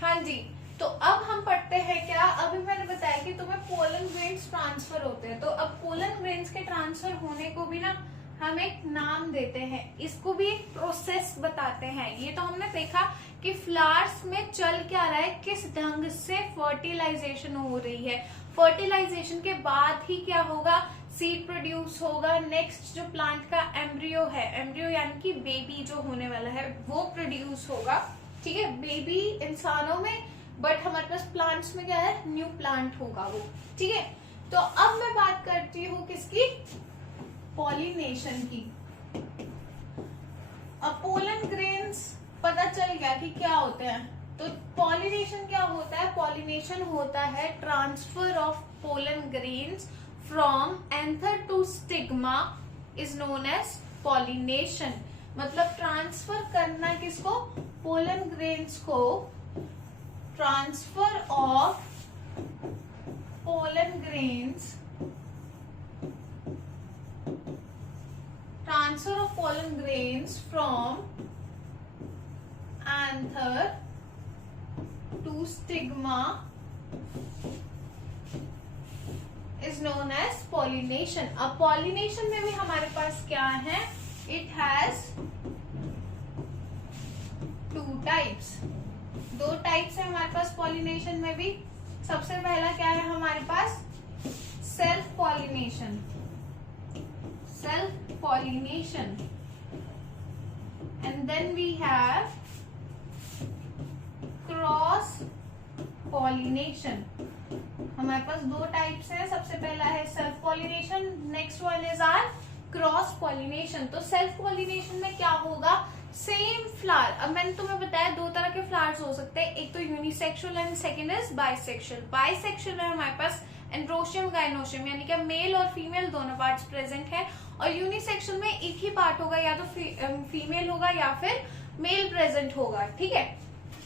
हाँ जी, तो अब हम पढ़ते हैं क्या, अभी मैंने बताया कि तुम्हें पोलन ग्रेन्स ट्रांसफर होते हैं। तो अब पोलन ग्रेन्स के ट्रांसफर होने को भी ना हम एक नाम देते हैं, इसको भी एक प्रोसेस बताते हैं। ये तो हमने देखा कि फ्लावर्स में चल क्या रहा है, किस ढंग से फर्टिलाइजेशन हो रही है। फर्टिलाइजेशन के बाद ही क्या होगा, सीड प्रोड्यूस होगा, नेक्स्ट जो प्लांट का एम्ब्रियो है, एम्ब्रियो यानी कि बेबी जो होने वाला है, वो प्रोड्यूस होगा, ठीक है। बेबी इंसानों में, बट हमारे पास प्लांट्स में क्या है, न्यू प्लांट होगा वो, ठीक है। तो अब मैं बात करती हूँ किसकी, पॉलिनेशन की। अब पोलन ग्रेन्स पता चल गया कि क्या होते हैं, तो पॉलिनेशन क्या होता है, पॉलिनेशन होता है transfer of pollen grains from anther to stigma is known as pollination. मतलब ट्रांसफर करना किसको, पोलन ग्रेन्स को, transfer of pollen grains, transfer of pollen grains from anther to stigma is known as pollination। अब pollination में भी हमारे पास क्या है, it has two types, दो टाइप्स है हमारे पास pollination में भी। सबसे पहला क्या है हमारे पास, self pollination, self pollination, and then we have cross pollination। हमारे पास दो टाइप्स है, सबसे पहला है self pollination, next one is or cross pollination. तो सेल्फ पॉलिनेशन में क्या होगा, सेम फ्लावर, अब मैंने तुम्हें बताया दो तरह के फ्लावर्स हो सकते हैं, एक तो unisexual and second is bisexual. Bisexual में हमारे पास एंड्रोशियम गाइनोशियम यानी कि मेल और फीमेल दोनों पार्ट्स प्रेजेंट है, और यूनिसेक्सुअल में एक ही पार्ट होगा, या तो फीमेल होगा या फिर मेल प्रेजेंट होगा, ठीक है।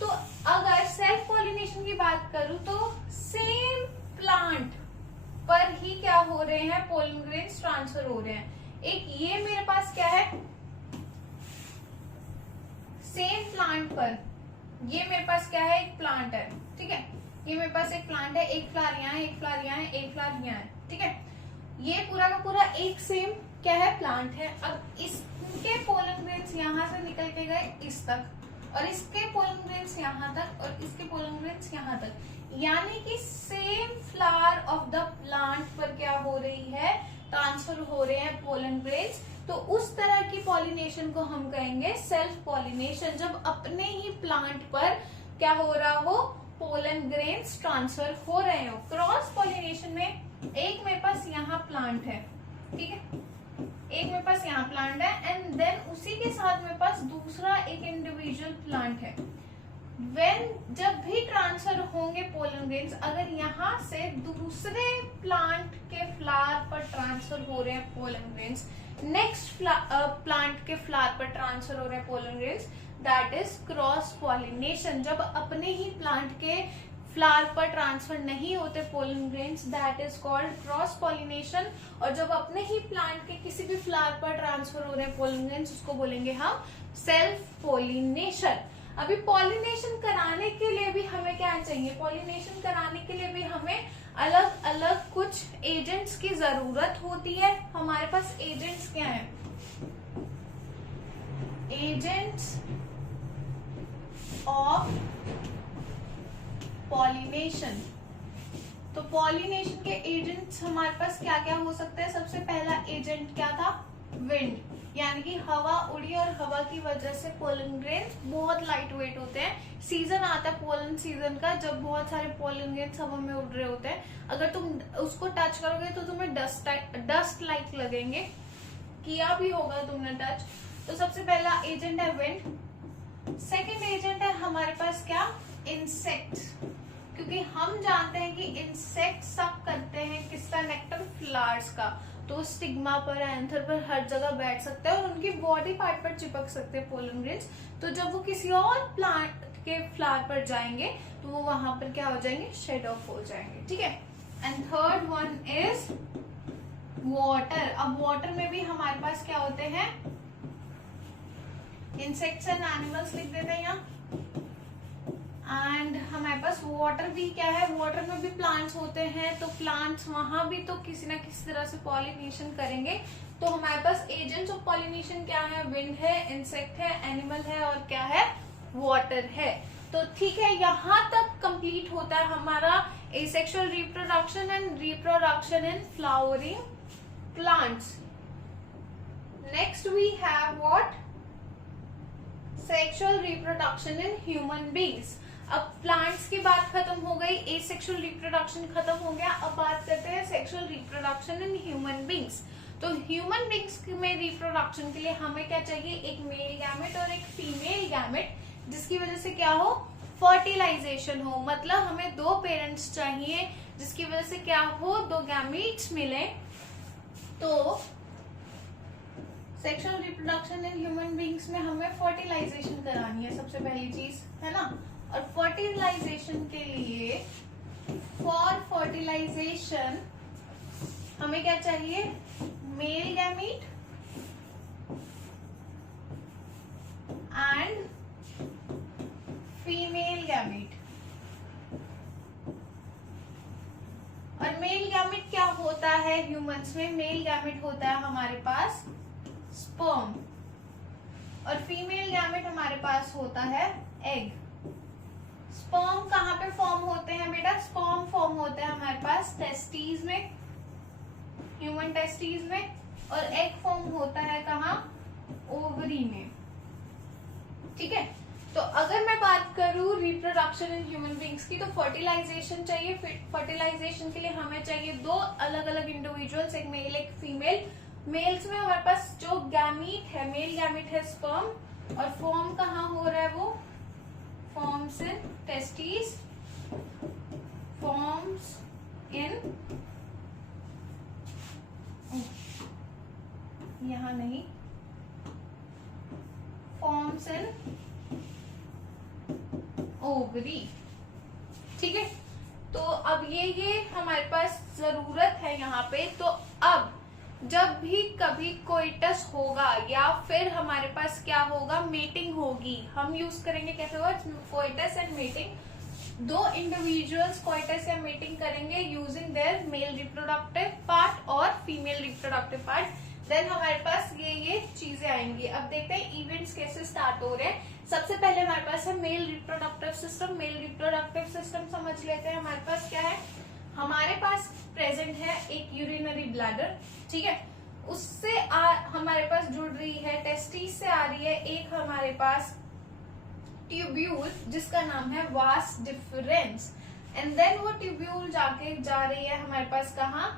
तो अगर सेल्फ पॉलिनेशन की बात करूं तो सेम प्लांट पर ही क्या हो रहे हैं, पोलन ग्रेन्स ट्रांसफर हो रहे हैं। एक ये मेरे पास क्या है, सेम प्लांट पर, ये मेरे पास क्या है, एक प्लांट है, ठीक है। ये मेरे पास एक प्लांट है, एक फ्लावर यहाँ है, एक फ्लावर यहाँ है, एक फ्लावर यहाँ है, ठीक है। ये पूरा का पूरा एक सेम क्या है, प्लांट है। अब इसके पोलन ग्रेन्स यहाँ से निकल के गए इस तक, और इसके पोलन ग्रेन्स यहाँ तक और इसके पोलन ग्रेन्स यहाँ तक, यानी कि same flower of the plant पर क्या हो रही है, ट्रांसफर हो रहे हैं पोलन ग्रेन्स। तो उस तरह की पॉलिनेशन को हम कहेंगे सेल्फ पॉलिनेशन, जब अपने ही प्लांट पर क्या हो रहा हो, पोलन ग्रेन्स ट्रांसफर हो रहे हो। क्रॉस पॉलिनेशन में एक मेरे पास यहाँ प्लांट है, ठीक है, एक मेरे पास यहाँ प्लांट है एंड देन उसी के साथ मेरे पास दूसरा एक इंडिविजुअल प्लांट है। व्हेन जब भी ट्रांसफर होंगे पोलन ग्रेन्स, अगर यहाँ से दूसरे प्लांट के फ्लावर पर ट्रांसफर हो रहे हैं पोलन ग्रेन्स, नेक्स्ट प्लांट के फ्लावर पर ट्रांसफर हो रहे हैं pollen grains, that is cross pollination. जब अपने ही प्लांट के फ्लावर पर ट्रांसफर नहीं होते pollen grains, that is called cross pollination. और जब अपने ही प्लांट के किसी भी फ्लावर पर ट्रांसफर हो रहे हैं पोलन ग्रेन्स, उसको बोलेंगे हम सेल्फ पॉलिनेशन। अभी पॉलिनेशन कराने के लिए भी हमें क्या चाहिए, पॉलिनेशन कराने के लिए भी हमें अलग अलग कुछ एजेंट्स की जरूरत होती है। हमारे पास एजेंट्स क्या है, एजेंट्स ऑफ पॉलिनेशन। तो पॉलिनेशन के एजेंट्स हमारे पास क्या क्या हो सकते हैं। सबसे पहला एजेंट क्या था, विंड, यानी कि हवा उड़ी और हवा की वजह से पोलन ग्रेन्स बहुत लाइट वेट होते हैं। सीजन आता है पोलन सीजन का, जब बहुत सारे पोलन ग्रेन्स हवा में उड़ रहे होते हैं, अगर तुम उसको टच करोगे तो तुम्हें डस्ट लाइक लगेंगे, किया भी होगा तुमने टच। तो सबसे पहला एजेंट है विंड। सेकेंड एजेंट है हमारे पास क्या, इंसेक्ट्स, क्योंकि हम जानते हैं कि इंसेक्ट सक करते हैं किसका, नेक्टर, फ्लावर्स का। तो स्टिग्मा पर, एंथर पर, हर जगह बैठ सकते हैं और उनकी बॉडी पार्ट पर चिपक सकते हैं पोलन ग्रेन्स। तो जब वो किसी और प्लांट के फ्लावर पर जाएंगे तो वो वहां पर क्या हो जाएंगे, शेड ऑफ हो जाएंगे, ठीक है। And third one is water. अब वाटर में भी हमारे पास क्या होते हैं, इंसेक्ट्स एंड एनिमल्स लिख देते हैं यहाँ। एंड हमारे पास वाटर भी क्या है, वाटर में भी प्लांट्स होते हैं, तो प्लांट्स वहां भी तो किसी ना किसी तरह से पॉलिनेशन करेंगे। तो हमारे पास एजेंट्स ऑफ पॉलिनेशन क्या है, विंड है, इंसेक्ट है, एनिमल है और क्या है, वाटर है। तो ठीक है, यहाँ तक कंप्लीट होता है हमारा asexual reproduction and reproduction in flowering plants. Next we have what, sexual reproduction in human beings. अब प्लांट्स की बात खत्म हो गई, एसेक्सुअल रिप्रोडक्शन खत्म हो गया, अब बात करते हैं sexual reproduction in human beings. तो ह्यूमन बींग्स में रिप्रोडक्शन के लिए हमें क्या चाहिए, एक मेल गैमेट और एक फीमेल गैमेट, जिसकी वजह से क्या हो, फर्टिलाइजेशन हो। मतलब हमें दो पेरेंट्स चाहिए जिसकी वजह से क्या हो, दो गैमेट्स मिले। तो sexual reproduction in human beings में हमें फर्टिलाइजेशन करानी है, सबसे पहली चीज है ना। और फर्टिलाइजेशन के लिए, फॉर फर्टिलाइजेशन हमें क्या चाहिए, male gamete and female gamete. और मेल गैमीट क्या होता है ह्यूमंस में, मेल गैमीट होता है हमारे पास स्पर्म और फीमेल गैमेट हमारे पास होता है एग। स्पर्म कहाँ पे फॉर्म होते हैं बेटा, स्पर्म फॉर्म होते हैं हमारे पास टेस्टीज में, ह्यूमन टेस्टीज में, और एग फॉर्म होता है कहाँ, ओवरी में, ठीक है। तो अगर मैं बात करूं रिप्रोडक्शन इन ह्यूमन बींग्स की, तो फर्टिलाइजेशन चाहिए। फर्टिलाइजेशन के लिए हमें चाहिए दो अलग अलग इंडिविजुअल्स, एक मेल एक फीमेल। मेल्स में हमारे पास जो गैमीट है, मेल गैमीट है स्पर्म, और फॉर्म कहाँ हो रहा है, वो forms in testis, forms in, यहाँ नहीं, फॉर्म्स इन ओवरी, ठीक है। तो अब ये हमारे पास जरूरत है यहाँ पे। तो अब जब भी कभी कोइटस होगा या फिर हमारे पास क्या होगा, मेटिंग होगी, हम यूज करेंगे कैसे वर्ड, कोइटस एंड मेटिंग। दो इंडिविजुअल्स कोइटस या मेटिंग करेंगे using their mail reproductive part और फीमेल रिप्रोडक्टिव पार्ट, देन हमारे पास ये चीजें आएंगी। अब देखते हैं इवेंट्स कैसे स्टार्ट हो रहे हैं। सबसे पहले हमारे पास है male reproductive system. Male reproductive system समझ लेते हैं। हमारे पास क्या है, हमारे पास प्रेजेंट है एक यूरिनरी ब्लैडर, ठीक है, उससे हमारे पास जुड़ रही है, टेस्टिस से आ रही है एक हमारे पास ट्यूब्यूल जिसका नाम है वास डिफरेंस, एंड देन वो ट्यूब्यूल जाके जा रही है हमारे पास कहाँ,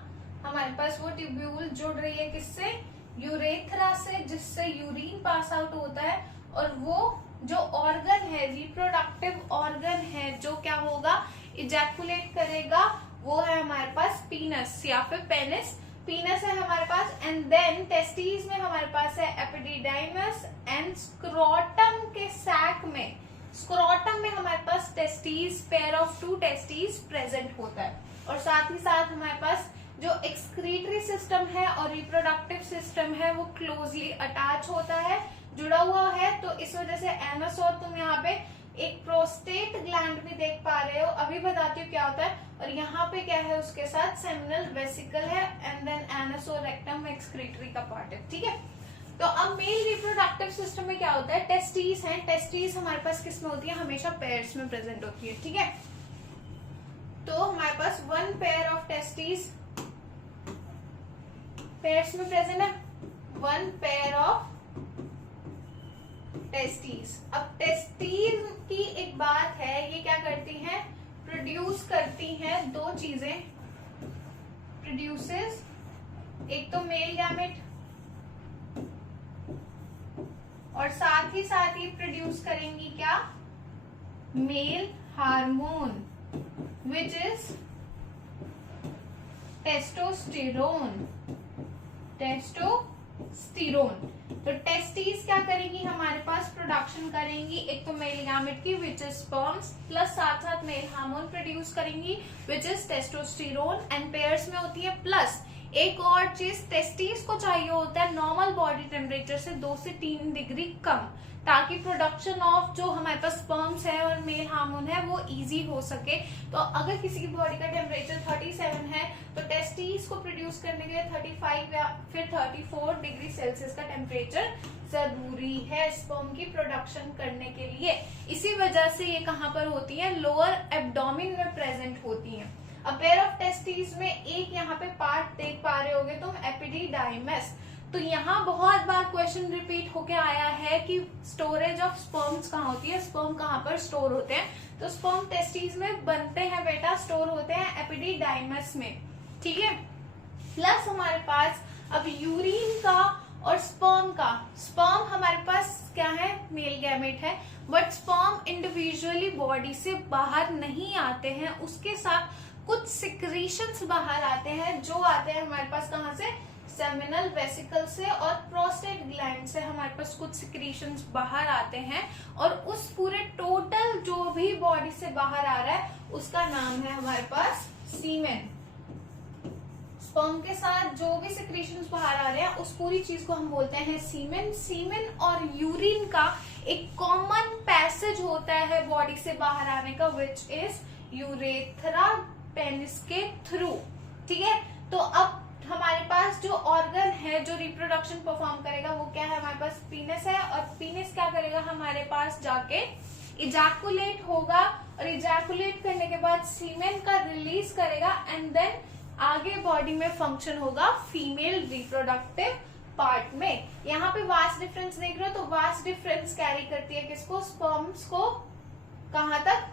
हमारे पास वो ट्यूब्यूल जुड़ रही है किससे, यूरेथ्रा से, जिससे यूरिन पास आउट होता है, और वो जो ऑर्गन है, रिप्रोडक्टिव ऑर्गन है, जो क्या होगा, इजैकुलेट करेगा, वो है हमारे पास पीनस या फिर पेनिस। पीनस है हमारे पास, एंड देन टेस्टिस में हमारे पास है एपिडिडाइमस, एंड स्क्रोटम के सैक में, स्क्रोटम में हमारे पास testis, pair of 2 testis present होता है। और साथ ही साथ हमारे पास जो एक्सक्रीटरी सिस्टम है और रिप्रोडक्टिव सिस्टम है वो क्लोजली अटैच होता है, जुड़ा हुआ है। तो इस वजह से एनस, और तुम यहाँ पे एक प्रोस्टेट ग्लैंड भी देख पा रहे हो, अभी बताती हूँ क्या होता है। और यहाँ पे क्या है, उसके साथ सेमिनल वेसिकल है, एंड देन एनस और रेक्टम एक्सक्रीटरी का पार्ट है, ठीक है। तो अब मेल रिप्रोडक्टिव सिस्टम में क्या होता है, टेस्टिस है, टेस्टिस हमारे पास किस में होती है, हमेशा पेयर्स में प्रेजेंट होती है, ठीक है। तो हमारे पास 1 पेयर ऑफ टेस्टिस पेयर्स में प्रेजेंट है, 1 पेयर ऑफ टेस्टिस। अब टेस्टिस की एक बात है, ये क्या करती हैं, प्रोड्यूस करती हैं 2 चीजें, प्रोड्यूसेस, एक तो मेल गैमेट और साथ ही प्रोड्यूस करेंगी क्या, male hormone which is testosterone, testosterone. तो टेस्टिस क्या करेंगी, हमारे पास प्रोडक्शन करेंगी एक तो मेल गैमेट की विच इज स्पर्म्स, प्लस साथ मेल हार्मोन प्रोड्यूस करेंगी which is testosterone, and pairs में होती है। प्लस एक और चीज, टेस्टिस को चाहिए होता है नॉर्मल बॉडी टेम्परेचर से 2 से 3 डिग्री कम, ताकि प्रोडक्शन ऑफ जो हमारे पास स्पर्म्स है और मेल हार्मोन है वो इजी हो सके। तो अगर किसी की बॉडी का टेम्परेचर 37 है तो टेस्टिस को प्रोड्यूस करने के लिए 35 या फिर 34 डिग्री सेल्सियस का टेम्परेचर जरूरी है स्पर्म की प्रोडक्शन करने के लिए। इसी वजह से ये कहाँ पर होती है, लोअर एब्डोमिन में प्रेजेंट होती है। अ पेयर ऑफ टेस्टिस में एक यहाँ पे पार्ट देख पा रहे होगे तुम, एपिडिडाइमस। तो यहाँ बहुत बार क्वेश्चन रिपीट होके आया है कि स्टोरेज ऑफ स्पर्म्स कहाँ होती है, स्पर्म कहाँ पर स्टोर होते हैं। तो स्पर्म टेस्टिस में बनते हैं बेटा, स्टोर होते हैं एपिडिडाइमस में, ठीक है। प्लस हमारे पास अब यूरिन का और स्पर्म का, स्पर्म हमारे पास क्या है, मेल गैमेट है, बट स्पर्म इंडिविजुअली बॉडी से बाहर नहीं आते हैं, उसके साथ कुछ सिक्रीशंस बाहर आते हैं, जो आते हैं हमारे पास कहाँ से, सेमिनल वेसिकल से और प्रोस्टेट ग्लैंड से हमारे पास कुछ सिक्रीशंस बाहर आते हैं, और उस पूरे टोटल जो भी बॉडी से बाहर आ रहा है उसका नाम है हमारे पास सीमेन। स्पर्म के साथ जो भी सिक्रीशंस बाहर आ रहे हैं उस पूरी चीज को हम बोलते हैं सीमेन। सीमेन और यूरिन का एक कॉमन पैसेज होता है बॉडी से बाहर आने का, विच इज यूरेथ्रा पेनिस के थ्रू, ठीक है। तो अब हमारे पास जो ऑर्गन है जो रिप्रोडक्शन परफॉर्म करेगा वो क्या है, हमारे पास पीनस है, और पीनस क्या करेगा, हमारे पास जाके इजैकुलेट होगा, और इजैकुलेट करने के बाद सीमेन का रिलीज करेगा, एंड देन आगे बॉडी में फंक्शन होगा फीमेल रिप्रोडक्टिव पार्ट में। यहाँ पे वास डिफरेंस देख रहे हो, तो वास डिफरेंस कैरी करती है किसको, स्पर्म्स को, कहाँ तक,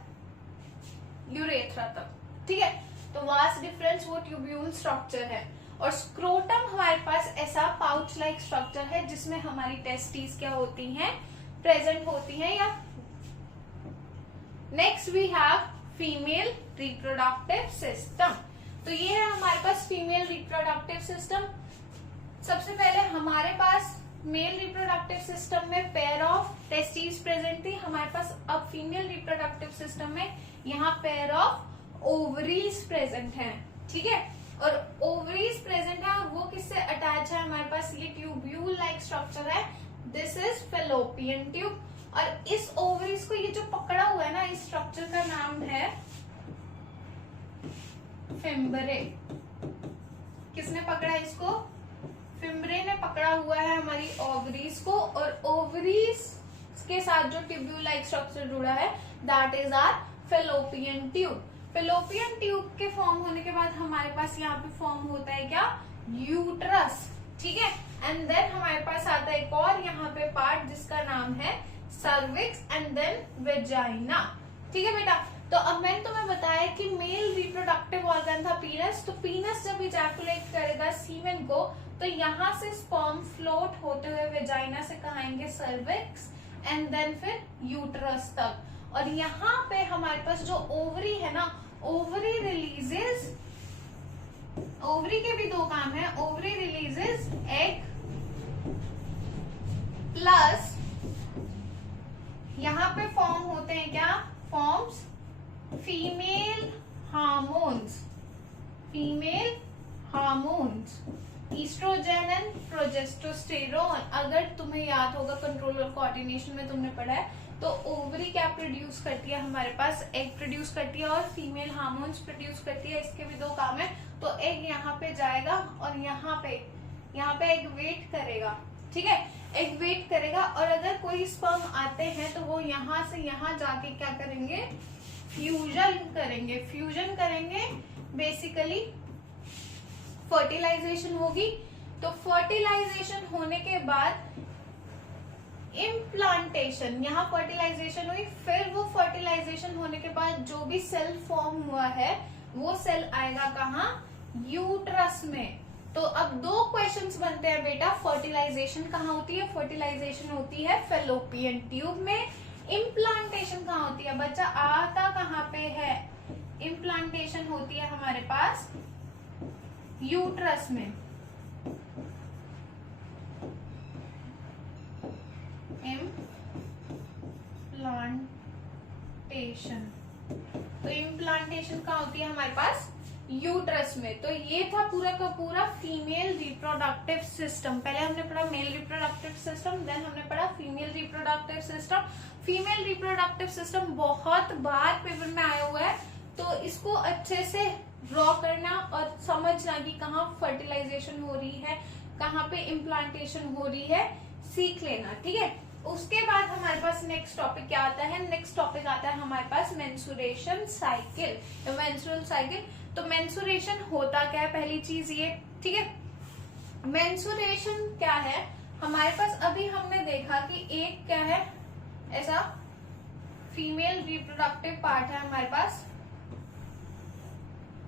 यूरेथ्रा तक, ठीक है। तो वास डिफरेंस वो ट्यूब्यूल स्ट्रक्चर है, और स्क्रोटम हमारे पास ऐसा पाउच लाइक स्ट्रक्चर है जिसमें हमारी टेस्टिस क्या होती हैं, प्रेजेंट होती हैं। या next we have female reproductive system. तो ये है हमारे पास फीमेल रिप्रोडक्टिव सिस्टम। सबसे पहले हमारे पास मेल रिप्रोडक्टिव सिस्टम में पेयर ऑफ टेस्टिस प्रेजेंट थी, हमारे पास अब फीमेल रिप्रोडक्टिव सिस्टम में यहाँ पेयर ऑफ ओवरीज प्रेजेंट है, ठीक है। और ओवरीज प्रेजेंट है, और वो किससे अटैच है, हमारे पास ये ट्यूब्यूल लाइक स्ट्रक्चर है, दिस इज फेलोपियन ट्यूब। और इस ओवरीज को ये जो पकड़ा हुआ है ना, इस स्ट्रक्चर का नाम है फिम्बरे। किसने पकड़ा इसको, फिम्बरे ने पकड़ा हुआ है हमारी ओवरीज को, और ओवरीज उसके साथ जो ट्यूब्यूल लाइक स्ट्रक्चर जुड़ा है that is are fallopian tube. Fallopian tube के फॉर्म होने के बाद हमारे पास यहाँ पे फॉर्म होता है क्या, यूट्रस, ठीक है। एंड देन हमारे पास आता है एक और यहाँ पे पार्ट जिसका नाम है सर्विक्स एंड देन वेजाइना, ठीक है बेटा। तो अब मैंने तुम्हें बताया कि मेल रिप्रोडक्टिव ऑर्गन था पीनस, तो पीनस जब इजैकुलेट करेगा सीमेन को तो यहाँ से स्पर्म फ्लोट होते हुए वेजाइना से कहाँ आएंगे, सर्विक्स एंड देन फिर यूट्रस तक। और यहाँ पे हमारे पास जो ओवरी है ना, ओवरी रिलीजेस, ओवरी के भी दो काम है, ओवरी रिलीजेस एग प्लस यहाँ पे फॉर्म होते हैं क्या, forms female hormones, female hormones oestrogen and progesterone. अगर तुम्हें याद होगा कंट्रोल और कोऑर्डिनेशन में तुमने पढ़ा है, तो ओवरी क्या प्रोड्यूस करती है, हमारे पास एग प्रोड्यूस करती है और फीमेल हार्मोन्स प्रोड्यूस करती है। इसके भी दो काम है, तो एग यहाँ पे जाएगा और यहाँ पे एग वेट करेगा, ठीक है, एग वेट करेगा। और अगर कोई स्पर्म आते हैं तो वो यहाँ से यहाँ जाके क्या करेंगे, फ्यूजन करेंगे, फ्यूजन करेंगे, बेसिकली फर्टिलाइजेशन होगी। तो फर्टिलाइजेशन होने के बाद इम्प्लांटेशन, यहाँ फर्टिलाइजेशन हुई, फिर वो फर्टिलाइजेशन होने के बाद जो भी सेल फॉर्म हुआ है वो सेल आएगा कहाँ, यूट्रस में। तो अब दो क्वेश्चंस बनते हैं बेटा, फर्टिलाइजेशन कहाँ होती है, फर्टिलाइजेशन होती है फेलोपियन ट्यूब में, इम्प्लांटेशन कहाँ होती है बच्चा, आता कहाँ पे है, इम्प्लांटेशन होती है हमारे पास यूट्रस में। इम्प्लांटेशन, तो इम्प्लांटेशन कहाँ होती है हमारे पास, यूट्रस में। तो ये था पूरा का पूरा फीमेल रिप्रोडक्टिव सिस्टम। पहले हमने पढ़ा मेल रिप्रोडक्टिव सिस्टम, देन हमने पढ़ा female reproductive system. Female reproductive system बहुत बार पेपर में आया हुआ है, तो इसको अच्छे से ड्रॉ करना और समझना कि कहाँ फर्टिलाइजेशन हो रही है, कहाँ पे इम्प्लांटेशन हो रही है, सीख लेना, ठीक है। उसके बाद हमारे पास नेक्स्ट टॉपिक क्या आता है, नेक्स्ट टॉपिक आता है हमारे पास मेंसुरेशन साइकिल, मेंस्ट्रुअल साइकिल। तो मेंसुरेशन होता क्या है, पहली चीज ये, ठीक है। मेंसुरेशन क्या है हमारे पास, अभी हमने देखा कि एक क्या है, ऐसा फीमेल रिप्रोडक्टिव पार्ट है हमारे पास,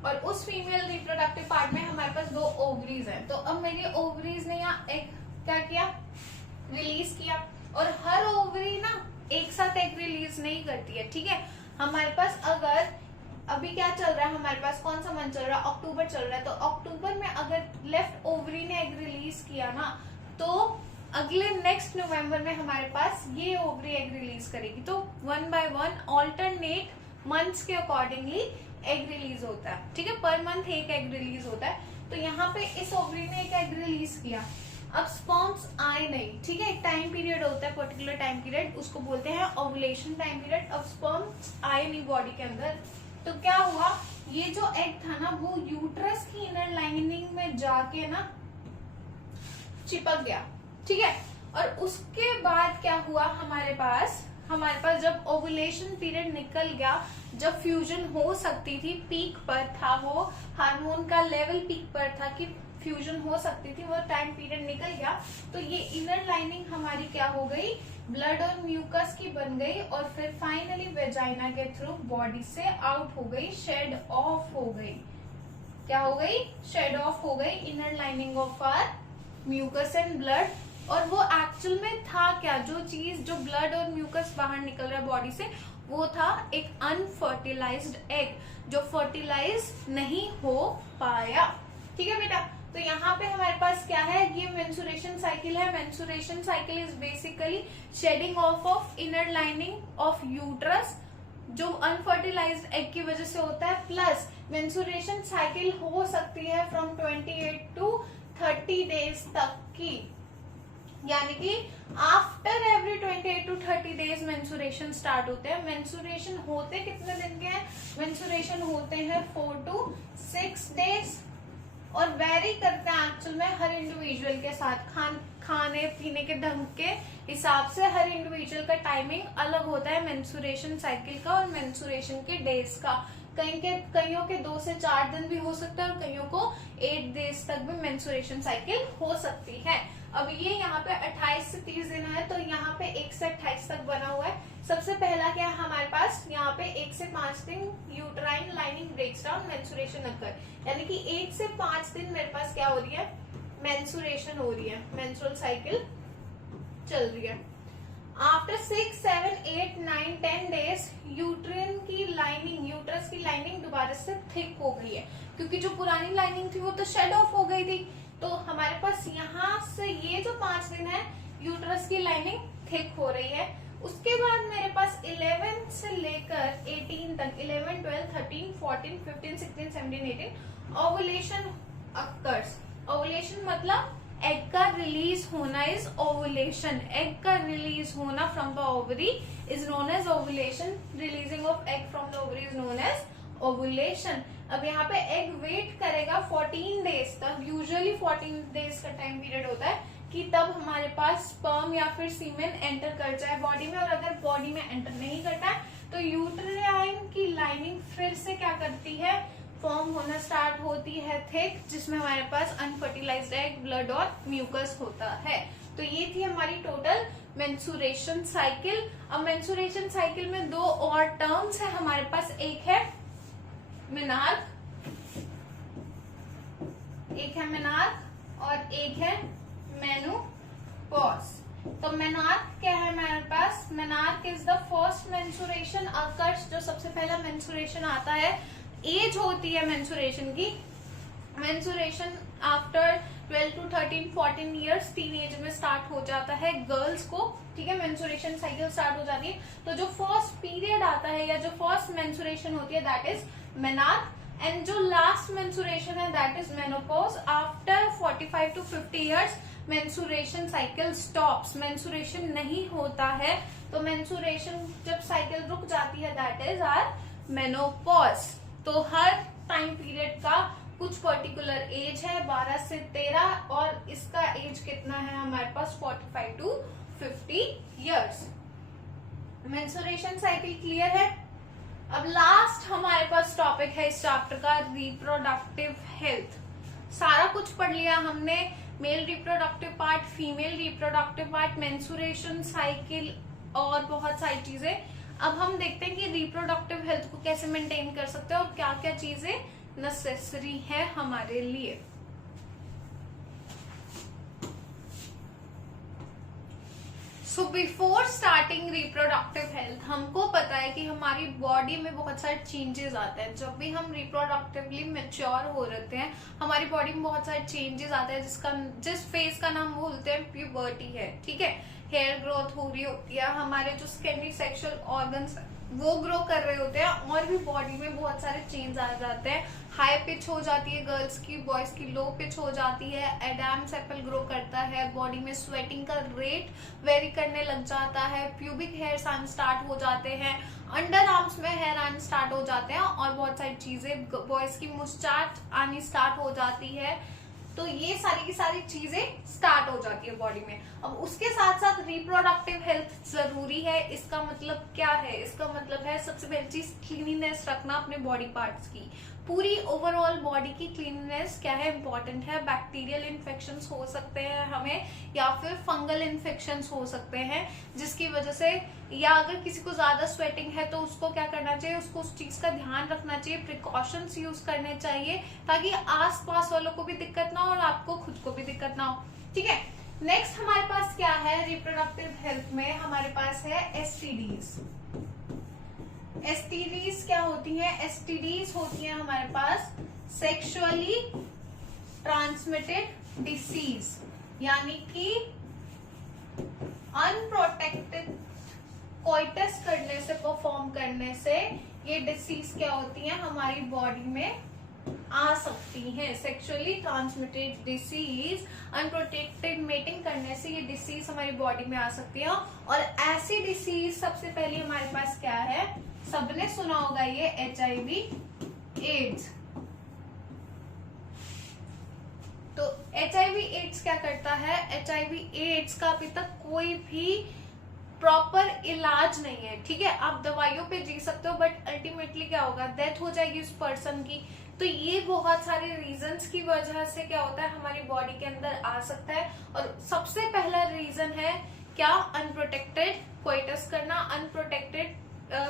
और उस फीमेल रिप्रोडक्टिव पार्ट में हमारे पास दो ओवरीज हैं। तो अब मेरी ओवरीज ने यहाँ एक क्या किया, रिलीज किया, और हर ओवरी ना एक साथ एग रिलीज नहीं करती है, ठीक है। हमारे पास अगर अभी क्या चल रहा है, हमारे पास कौन सा मंथ चल रहा है, अक्टूबर चल रहा है, तो अक्टूबर में अगर लेफ्ट ओवरी ने एग रिलीज किया ना, तो अगले नेक्स्ट नवंबर में हमारे पास ये ओवरी एग रिलीज करेगी। तो 1 by 1 ऑल्टरनेट मंथ्स के अकॉर्डिंगली एग रिलीज होता है, ठीक है, पर मंथ एक एग रिलीज होता है। तो यहाँ पे इस ओवरी ने एक एग रिलीज किया, अब स्पर्म्स आए नहीं, ठीक है, एक टाइम पीरियड होता है, पर्टिकुलर टाइम पीरियड, उसको बोलते हैं ओवुलेशन टाइम पीरियड। अब स्पर्म्स आए नहीं बॉडी के अंदर, तो क्या हुआ, ये जो एग था ना वो यूट्रस की इनर लाइनिंग में जाके ना चिपक गया, ठीक है। और उसके बाद क्या हुआ, हमारे पास जब ओवुलेशन पीरियड निकल गया, जब फ्यूजन हो सकती थी, पीक पर था वो, हार्मोन का लेवल पीक पर था कि फ्यूजन हो सकती थी, वो टाइम पीरियड निकल गया, तो ये इनर लाइनिंग हमारी क्या हो गई, ब्लड और म्यूकस की बन गई, और फिर फाइनली वेजाइना के थ्रू बॉडी से आउट हो गई, शेड ऑफ हो गई। क्या हो गई, शेड ऑफ हो गई inner lining of or mucus and blood. और वो एक्चुअल में था क्या, जो चीज, जो ब्लड और म्यूकस बाहर निकल रहा है बॉडी से, वो था एक अनफर्टिलाइज्ड एग, जो फर्टिलाइज नहीं हो पाया, ठीक है बेटा। तो यहाँ पे हमारे पास क्या है, ये मेंसुरेशन साइकिल है। Mensuration cycle is basically shedding of inner lining of uterus, जो अनफर्टिलाइज्ड एग की वजह से होता है, प्लस मेंसुरेशन साइकिल हो सकती है फ्रॉम 28 to 30 डेज तक की, यानी कि after every 28 to 30 days mensuration start होते हैं। मेंसुरेशन होते कितने दिन के हैं, मेंसुरेशन होते हैं 4 to 6 डेज, और वेरी करते हैं एक्चुअल में हर इंडिविजुअल के साथ, खाने पीने के ढंग के हिसाब से हर इंडिविजुअल का टाइमिंग अलग होता है मेंस्ट्रुएशन साइकिल का और मेंस्ट्रुएशन के डेज का। कईयों के 2 से 4 दिन भी हो सकता है और कईयों को 8 डेज तक भी मेंस्ट्रुएशन साइकिल हो सकती है। अब ये यहाँ पे 28 से 30 दिन है, तो यहाँ पे 1 से 28 तक बना हुआ है। सबसे पहला क्या है हमारे पास, यहाँ पे 1 से 5 दिन uterine lining breaks down menstruation occur, यानी कि 1 से 5 दिन मेरे पास क्या हो रही है, मेंस्ट्रुएशन हो रही है, मेंस्ट्रुअल साइकिल चल रही है। आफ्टर 6, 7, 8, 9, 10 डेज यूट्रस की लाइनिंग दोबारा से थिक हो गई है, क्योंकि जो पुरानी लाइनिंग थी वो तो शेड ऑफ हो गई थी। तो हमारे पास यहाँ से ये जो 5 दिन है यूट्रस की लाइनिंग थिक हो रही है। उसके बाद मेरे पास 11 से लेकर 18 तक, 11, 12, 13, 14, 15, 16, 17, 18 ओवुलेशन अकर्स। ओवुलेशन मतलब एग का रिलीज होना इज ओवुलेशन। एग का रिलीज होना from the ovary is known as ovulation. Releasing of egg from the ovary is known as ovulation. अब यहाँ पे एग वेट करेगा 14 डेज तक, यूजुअली 14 डेज का टाइम पीरियड होता है कि तब हमारे पास स्पर्म या फिर सीमेन एंटर कर जाए बॉडी में। और अगर बॉडी में एंटर नहीं करता है तो यूट्राइन की लाइनिंग फिर से क्या करती है, फॉर्म होना स्टार्ट होती है थिक, जिसमें हमारे पास अनफर्टिलाइज्ड एग, ब्लड और म्यूकस होता है। तो ये थी हमारी टोटल मेंस्ट्रुएशन साइकिल। अब मेंस्ट्रुएशन साइकिल में 2 और टर्म्स है हमारे पास, एक है मेनार्क और एक है मेनोपॉज। तो मेनार्क क्या है हमारे पास, menarche is the first menstruation occurs, जो सबसे पहला मेंस्ट्रुएशन आता है। एज होती है मेंस्ट्रुएशन की, menstruation after 12 to 13, 14 years, teen age में स्टार्ट हो जाता है गर्ल्स को, ठीक है, मेंस्ट्रुएशन साइकिल स्टार्ट हो जाती है। तो जो फर्स्ट पीरियड आता है या जो फर्स्ट मेंस्ट्रुएशन होती है दैट इज मेनार्क, एंड जो लास्ट मेंस्ट्रुएशन है that is menopause. After 45 to 50 years menstruation cycle stops, menstruation नहीं होता है, तो मेंस्ट्रुएशन जब साइकिल रुक जाती है दैट इज आर मेनोपॉज। तो हर टाइम पीरियड का कुछ पर्टिकुलर एज है, 12 से 13, और इसका एज कितना है हमारे पास 45 to 50 years. Menstruation cycle clear है। अब लास्ट हमारे पास टॉपिक है इस चैप्टर का, रिप्रोडक्टिव हेल्थ। सारा कुछ पढ़ लिया हमने, mail reproductive part, female reproductive part, menstruation cycle और बहुत सारी चीजें। अब हम देखते हैं कि रिप्रोडक्टिव हेल्थ को कैसे मेंटेन कर सकते हैं और क्या क्या चीजें नेसेसरी है हमारे लिए। So before starting reproductive health, हमको पता है कि हमारी बॉडी में बहुत सारे चेंजेस आते हैं। जब भी हम रिप्रोडक्टिवली मैच्योर हो रहते हैं हमारी बॉडी में बहुत सारे चेंजेस आते हैं, जिस फेज का नाम बोलते हैं प्यूबर्टी है, ठीक है। हेयर ग्रोथ हो रही होती है, हमारे जो स्किन सेक्सुअल ऑर्गन्स वो ग्रो कर रहे होते हैं, और भी बॉडी में बहुत सारे चेंज आ जाते हैं। हाई पिच हो जाती है गर्ल्स की, बॉयज की लो पिच हो जाती है, एडम्स एप्पल ग्रो करता है, बॉडी में स्वेटिंग का रेट वेरी करने लग जाता है, प्यूबिक हेयर्स आने स्टार्ट हो जाते हैं, अंडर आर्म्स में हेयर आने स्टार्ट हो जाते हैं, और बहुत सारी चीजें, बॉयज की मुस्टाच आनी स्टार्ट हो जाती है। तो ये सारी की सारी चीजें स्टार्ट हो जाती है बॉडी में। अब उसके साथ साथ रिप्रोडक्टिव हेल्थ जरूरी है। इसका मतलब क्या है, इसका मतलब है सबसे पहली चीज क्लीनिनेस रखना अपने बॉडी पार्ट्स की। पूरी ओवरऑल बॉडी की क्लीननेस क्या है, इंपॉर्टेंट है। बैक्टीरियल इन्फेक्शंस हो सकते हैं हमें, या फिर फंगल इन्फेक्शंस हो सकते हैं, जिसकी वजह से, या अगर किसी को ज्यादा स्वेटिंग है तो उसको क्या करना चाहिए, उसको उस चीज का ध्यान रखना चाहिए, प्रिकॉशंस यूज करने चाहिए, ताकि आसपास वालों को भी दिक्कत ना हो और आपको खुद को भी दिक्कत ना हो, ठीक है। नेक्स्ट हमारे पास क्या है रिप्रोडक्टिव हेल्थ में, हमारे पास है एसटीडीज। एसटीडीज क्या होती हैं, एसटीडीज होती हैं हमारे पास सेक्सुअली ट्रांसमिटेड डिसीज, यानी कि अनप्रोटेक्टेड कोइटस करने से, परफॉर्म करने से ये डिसीज क्या होती हैं हमारी बॉडी में आ सकती हैं। Sexually transmitted disease, unprotected mating करने से ये डिसीज हमारी बॉडी में आ सकती है। और ऐसी डिसीज सबसे पहले हमारे पास क्या है, सबने सुना होगा ये HIV एड्स। तो HIV एड्स क्या करता है, HIV एड्स का अभी तक कोई भी प्रॉपर इलाज नहीं है, ठीक है। आप दवाइयों पे जी सकते हो बट अल्टीमेटली क्या होगा, डेथ हो जाएगी उस पर्सन की। तो ये बहुत सारे रीजंस की वजह से क्या होता है, हमारी बॉडी के अंदर आ सकता है। और सबसे पहला रीजन है क्या, अनप्रोटेक्टेड कोइटस करना, अनप्रोटेक्टेड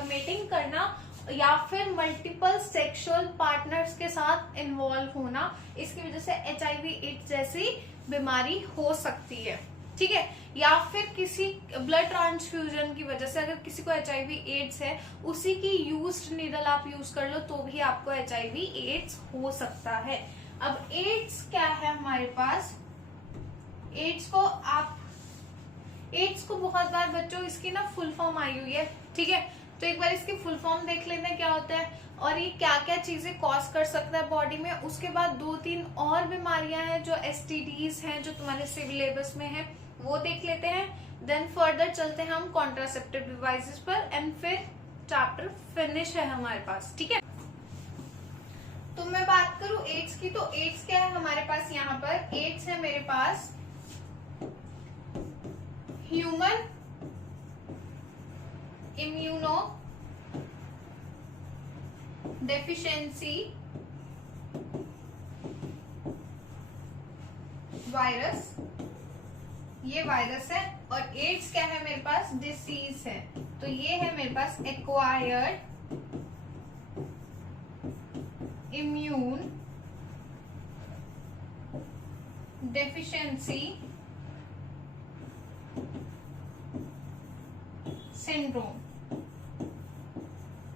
मेटिंग करना, या फिर मल्टीपल सेक्सुअल पार्टनर्स के साथ इन्वॉल्व होना। इसकी वजह से HIV एड्स जैसी बीमारी हो सकती है, ठीक है। या फिर किसी ब्लड ट्रांसफ्यूजन की वजह से, अगर किसी को HIV एड्स है, उसी की यूज्ड नीडल आप यूज कर लो तो भी आपको HIV एड्स हो सकता है। अब एड्स क्या है हमारे पास, एड्स को बहुत बार बच्चों इसकी ना फुल फॉर्म आई हुई है, ठीक है। तो एक बार इसकी फुल फॉर्म देख लेते हैं क्या होता है और ये क्या क्या चीजें कॉज कर सकता है बॉडी में। उसके बाद 2-3 और बीमारियां हैं जो STDs हैं जो तुम्हारे सिलेबस में है, वो देख लेते हैं। देन फर्दर चलते हैं हम कॉन्ट्रासेप्टिव डिवाइसेस पर एंड फिर चैप्टर फिनिश है हमारे पास, ठीक है। तो मैं बात करूं एड्स की, तो एड्स क्या है हमारे पास, यहाँ पर एड्स है मेरे पास ह्यूमन इम्यूनो डेफिशिएंसी वायरस, ये वायरस है। और एड्स क्या है मेरे पास, डिसीज है। तो ये है मेरे पास एक्वायर्ड इम्यून डेफिशिएंसी सिंड्रोम,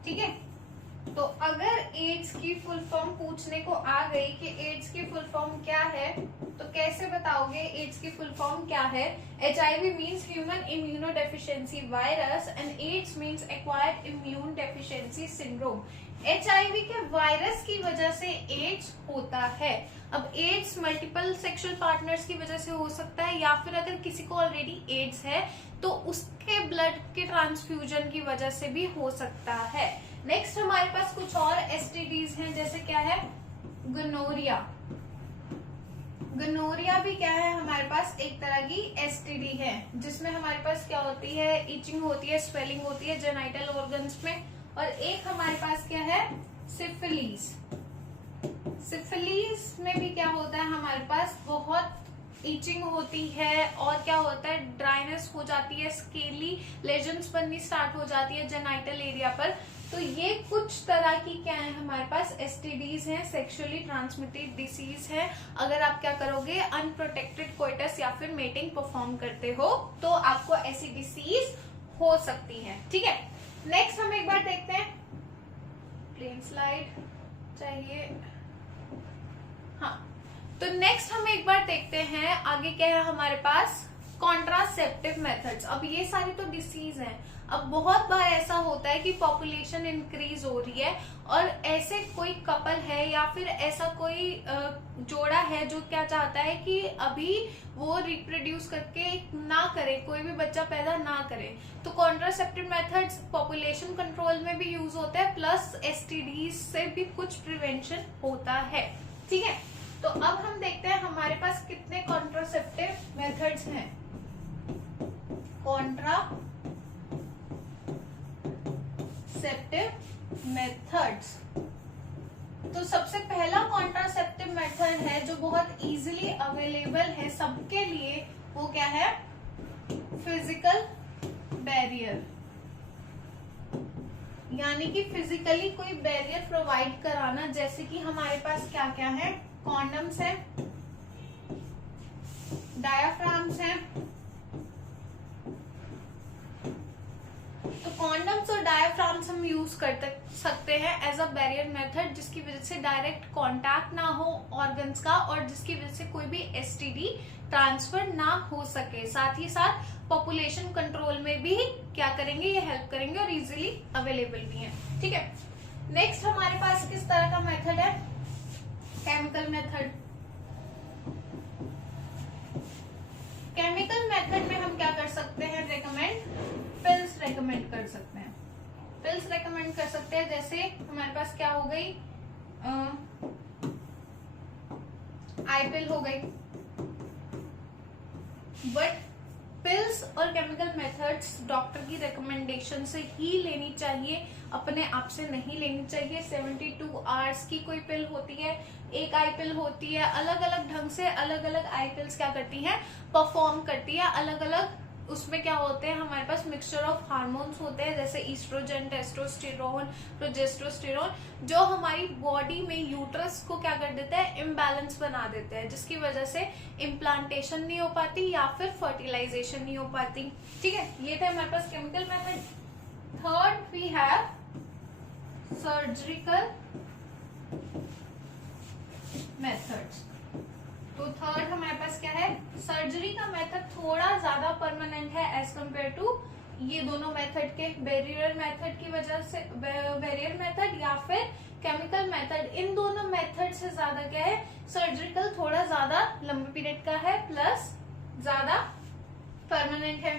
ठीक है। तो अगर एड्स की फुल फॉर्म पूछने को आ गई कि एड्स की फुल फॉर्म क्या है, तो कैसे बताओगे एड्स की फुल फॉर्म क्या है। HIV means human immuno deficiency virus and AIDS means acquired immune deficiency syndrome. HIV के वायरस की वजह से एड्स होता है। अब एड्स मल्टीपल सेक्सुअल पार्टनर्स की वजह से हो सकता है, या फिर अगर किसी को ऑलरेडी एड्स है तो उसके ब्लड के ट्रांसफ्यूजन की वजह से भी हो सकता है। नेक्स्ट हमारे पास कुछ और STDs हैं, जैसे क्या है गोनोरिया। गोनोरिया भी क्या है हमारे पास, एक तरह की STD है, जिसमें हमारे पास क्या होती है, इचिंग होती है, स्वेलिंग होती है जेनाइटल ऑर्गन्स में। और एक हमारे पास क्या है, सिफिलीज। सिफिलीज में भी क्या होता है हमारे पास, बहुत इचिंग होती है और क्या होता है, ड्राइनेस हो जाती है, स्केली लेजन्स बननी स्टार्ट हो जाती है जेनाइटल एरिया पर। तो ये कुछ तरह की क्या है हमारे पास, STDs हैं, सेक्सुअली ट्रांसमिटेड डिसीज है। अगर आप क्या करोगे, अनप्रोटेक्टेड कोइटस या फिर मेटिंग परफॉर्म करते हो तो आपको ऐसी डिसीज हो सकती है, ठीक है। नेक्स्ट हम एक बार देखते हैं, प्लेन स्लाइड चाहिए, हाँ। तो नेक्स्ट हम एक बार देखते हैं आगे क्या है हमारे पास, कॉन्ट्रासेप्टिव मेथड्स। अब ये सारी तो डिसीज हैं। अब बहुत बार ऐसा होता है कि पॉपुलेशन इंक्रीज हो रही है और ऐसे कोई कपल है या फिर ऐसा कोई जोड़ा है जो क्या चाहता है कि अभी वो रिप्रोड्यूस करके ना करे, कोई भी बच्चा पैदा ना करे। तो कॉन्ट्रासेप्टिव मेथड्स पॉपुलेशन कंट्रोल में भी यूज होता है, प्लस STDs से भी कुछ प्रिवेंशन होता है, ठीक है। तो अब हम देखते हैं हमारे पास कितने कॉन्ट्रासेप्टिव मेथड्स हैं। कॉन्ट्रासेप्टिव मेथड्स, तो सबसे पहला कॉन्ट्रासेप्टिव मेथड है जो बहुत इजीली अवेलेबल है सबके लिए, वो क्या है, फिजिकल बैरियर। यानी कि फिजिकली कोई बैरियर प्रोवाइड कराना, जैसे कि हमारे पास क्या क्या है, कॉन्डम्स है, डायाफ्राम्स है। तो कॉन्डम्स और डायाफ्राम्स हम यूज कर सकते हैं एज अ बैरियर मेथड, जिसकी वजह से डायरेक्ट कांटेक्ट ना हो ऑर्गन्स का और जिसकी वजह से कोई भी STD ट्रांसफर ना हो सके। साथ ही साथ पॉपुलेशन कंट्रोल में भी क्या करेंगे, ये हेल्प करेंगे और इजीली अवेलेबल भी है, ठीक है। नेक्स्ट हमारे पास किस तरह का मेथड है, केमिकल मेथड। केमिकल मेथड में हम क्या कर सकते हैं, पिल्स रेकमेंड कर सकते हैं। पिल्स रेकमेंड कर सकते हैं, जैसे हमारे पास क्या हो गई, आई पिल हो गई, बट पिल्स और केमिकल मेथड्स डॉक्टर की रिकमेंडेशन से ही लेनी चाहिए, अपने आप से नहीं लेनी चाहिए। 72 आवर्स की कोई पिल होती है, एक आई पिल होती है, अलग अलग ढंग से अलग अलग आई पिल्स क्या करती हैं, परफॉर्म करती है। अलग अलग उसमें क्या होते हैं, हमारे पास मिक्सचर ऑफ हार्मोन्स होते हैं, जैसे ईस्ट्रोजन, टेस्टोस्टेरोन, प्रोजेस्टेरोन, जो हमारी बॉडी में यूट्रस को क्या कर देता है, इम्बैलेंस बना देते हैं, जिसकी वजह से इम्प्लांटेशन नहीं हो पाती या फिर फर्टिलाइजेशन नहीं हो पाती। ठीक है, ये थे हमारे पास chemical method. Third we have surgical methods. तो थर्ड हमारे पास क्या है, सर्जरी का मेथड थोड़ा ज्यादा परमानेंट है एज कम्पेयर टू ये दोनों मेथड के। बैरियर मेथड की वजह से, बैरियर मेथड या फिर केमिकल मेथड, इन दोनों मेथड से ज्यादा क्या है, सर्जिकल थोड़ा ज्यादा लंबे पीरियड का है, प्लस ज्यादा परमानेंट है।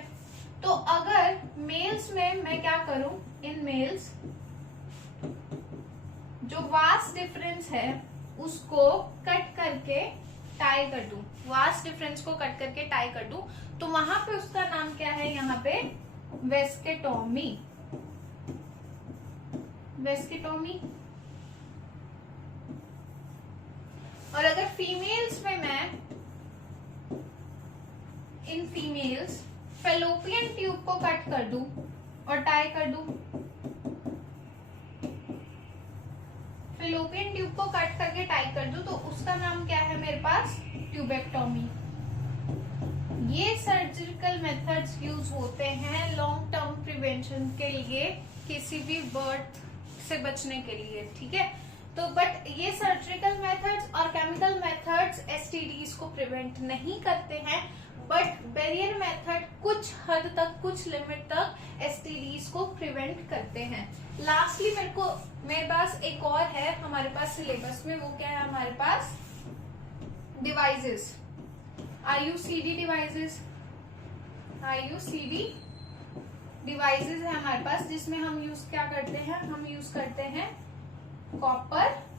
तो अगर मेल्स में मैं क्या करूं, इन मेल्स जो वास्ट डिफरेंस है उसको कट करके टाई कर दूं, वास्ट डिफरेंस को कट करके टाई कर दूं, तो वहां पे उसका नाम क्या है, यहाँ पे वेस्केटोमी। वेस्केटोमी। और अगर फीमेल्स में मैं इन फीमेल्स फेलोपियन ट्यूब को कट कर दूं और टाई कर दूं, फेलोपियन ट्यूब को कट करके टाई कर दूं, तो उसका नाम क्या है मेरे पास, ट्यूबेक्टोमी। ये सर्जिकल मेथड्स यूज होते हैं लॉन्ग टर्म प्रिवेंशन के लिए, किसी भी बर्थ से बचने के लिए। ठीक है, तो बट ये सर्जिकल मेथड्स और केमिकल मेथड्स एसटीडीज को प्रिवेंट नहीं करते हैं, बट बैरियर मेथड कुछ हद तक, कुछ लिमिट तक एसटीडीज को प्रिवेंट करते हैं। लास्टली मेरे पास एक और है हमारे पास सिलेबस में, वो क्या है हमारे पास, devices, IUCD devices. IUCD devices है हमारे पास, जिसमें हम यूज क्या करते हैं, हम यूज करते हैं कॉपर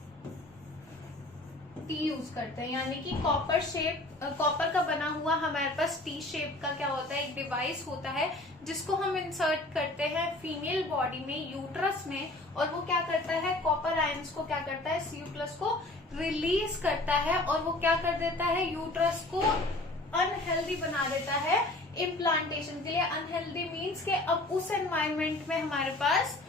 टी यूज करते हैं, यानी कि कॉपर शेप, कॉपर का बना हुआ हमारे पास टी शेप का क्या होता है, एक डिवाइस होता है, जिसको हम इंसर्ट करते हैं फीमेल बॉडी में, यूट्रस में, और वो क्या करता है, कॉपर आयंस को क्या करता है, Cu+ को रिलीज करता है, और वो क्या कर देता है, यूट्रस को अनहेल्दी बना देता है इम्प्लांटेशन के लिए। अनहेल्दी मीन्स के अब उस एनवायरमेंट में हमारे पास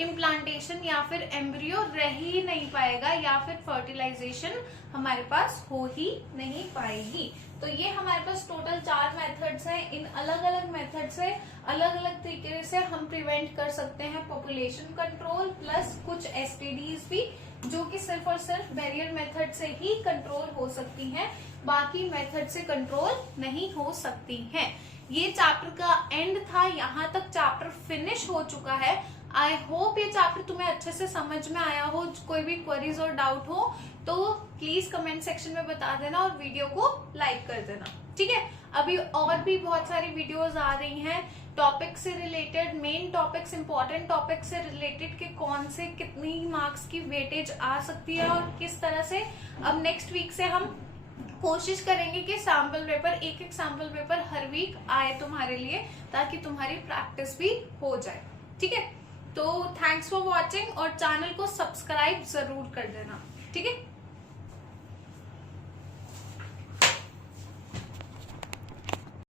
इम्प्लांटेशन या फिर एम्ब्रियो रह ही नहीं पाएगा, या फिर फर्टिलाइजेशन हमारे पास हो ही नहीं पाएगी। तो ये हमारे पास टोटल 4 मेथड्स हैं। इन अलग अलग मेथड से, अलग अलग तरीके से हम प्रिवेंट कर सकते हैं पॉपुलेशन कंट्रोल, प्लस कुछ एसटीडीज भी, जो कि सिर्फ और सिर्फ बैरियर मेथड से ही कंट्रोल हो सकती हैं, बाकी मेथड से कंट्रोल नहीं हो सकती हैं। ये चैप्टर का एंड था, यहाँ तक चैप्टर फिनिश हो चुका है। आई होप ये चैप्टर तुम्हें अच्छे से समझ में आया हो। कोई भी क्वेरीज और डाउट हो तो प्लीज कमेंट सेक्शन में बता देना और वीडियो को लाइक कर देना। ठीक है, अभी और भी बहुत सारी वीडियोस आ रही हैं टॉपिक से related, main topics, important topic से रिलेटेड, कि कौन से कितनी मार्क्स की वेटेज आ सकती है और किस तरह से। अब नेक्स्ट वीक से हम कोशिश करेंगे कि सैम्पल पेपर, एक एक सैम्पल पेपर हर वीक आए तुम्हारे लिए, ताकि तुम्हारी प्रैक्टिस भी हो जाए। ठीक है, तो थैंक्स फॉर वॉचिंग, और चैनल को सब्सक्राइब जरूर कर देना। ठीक है।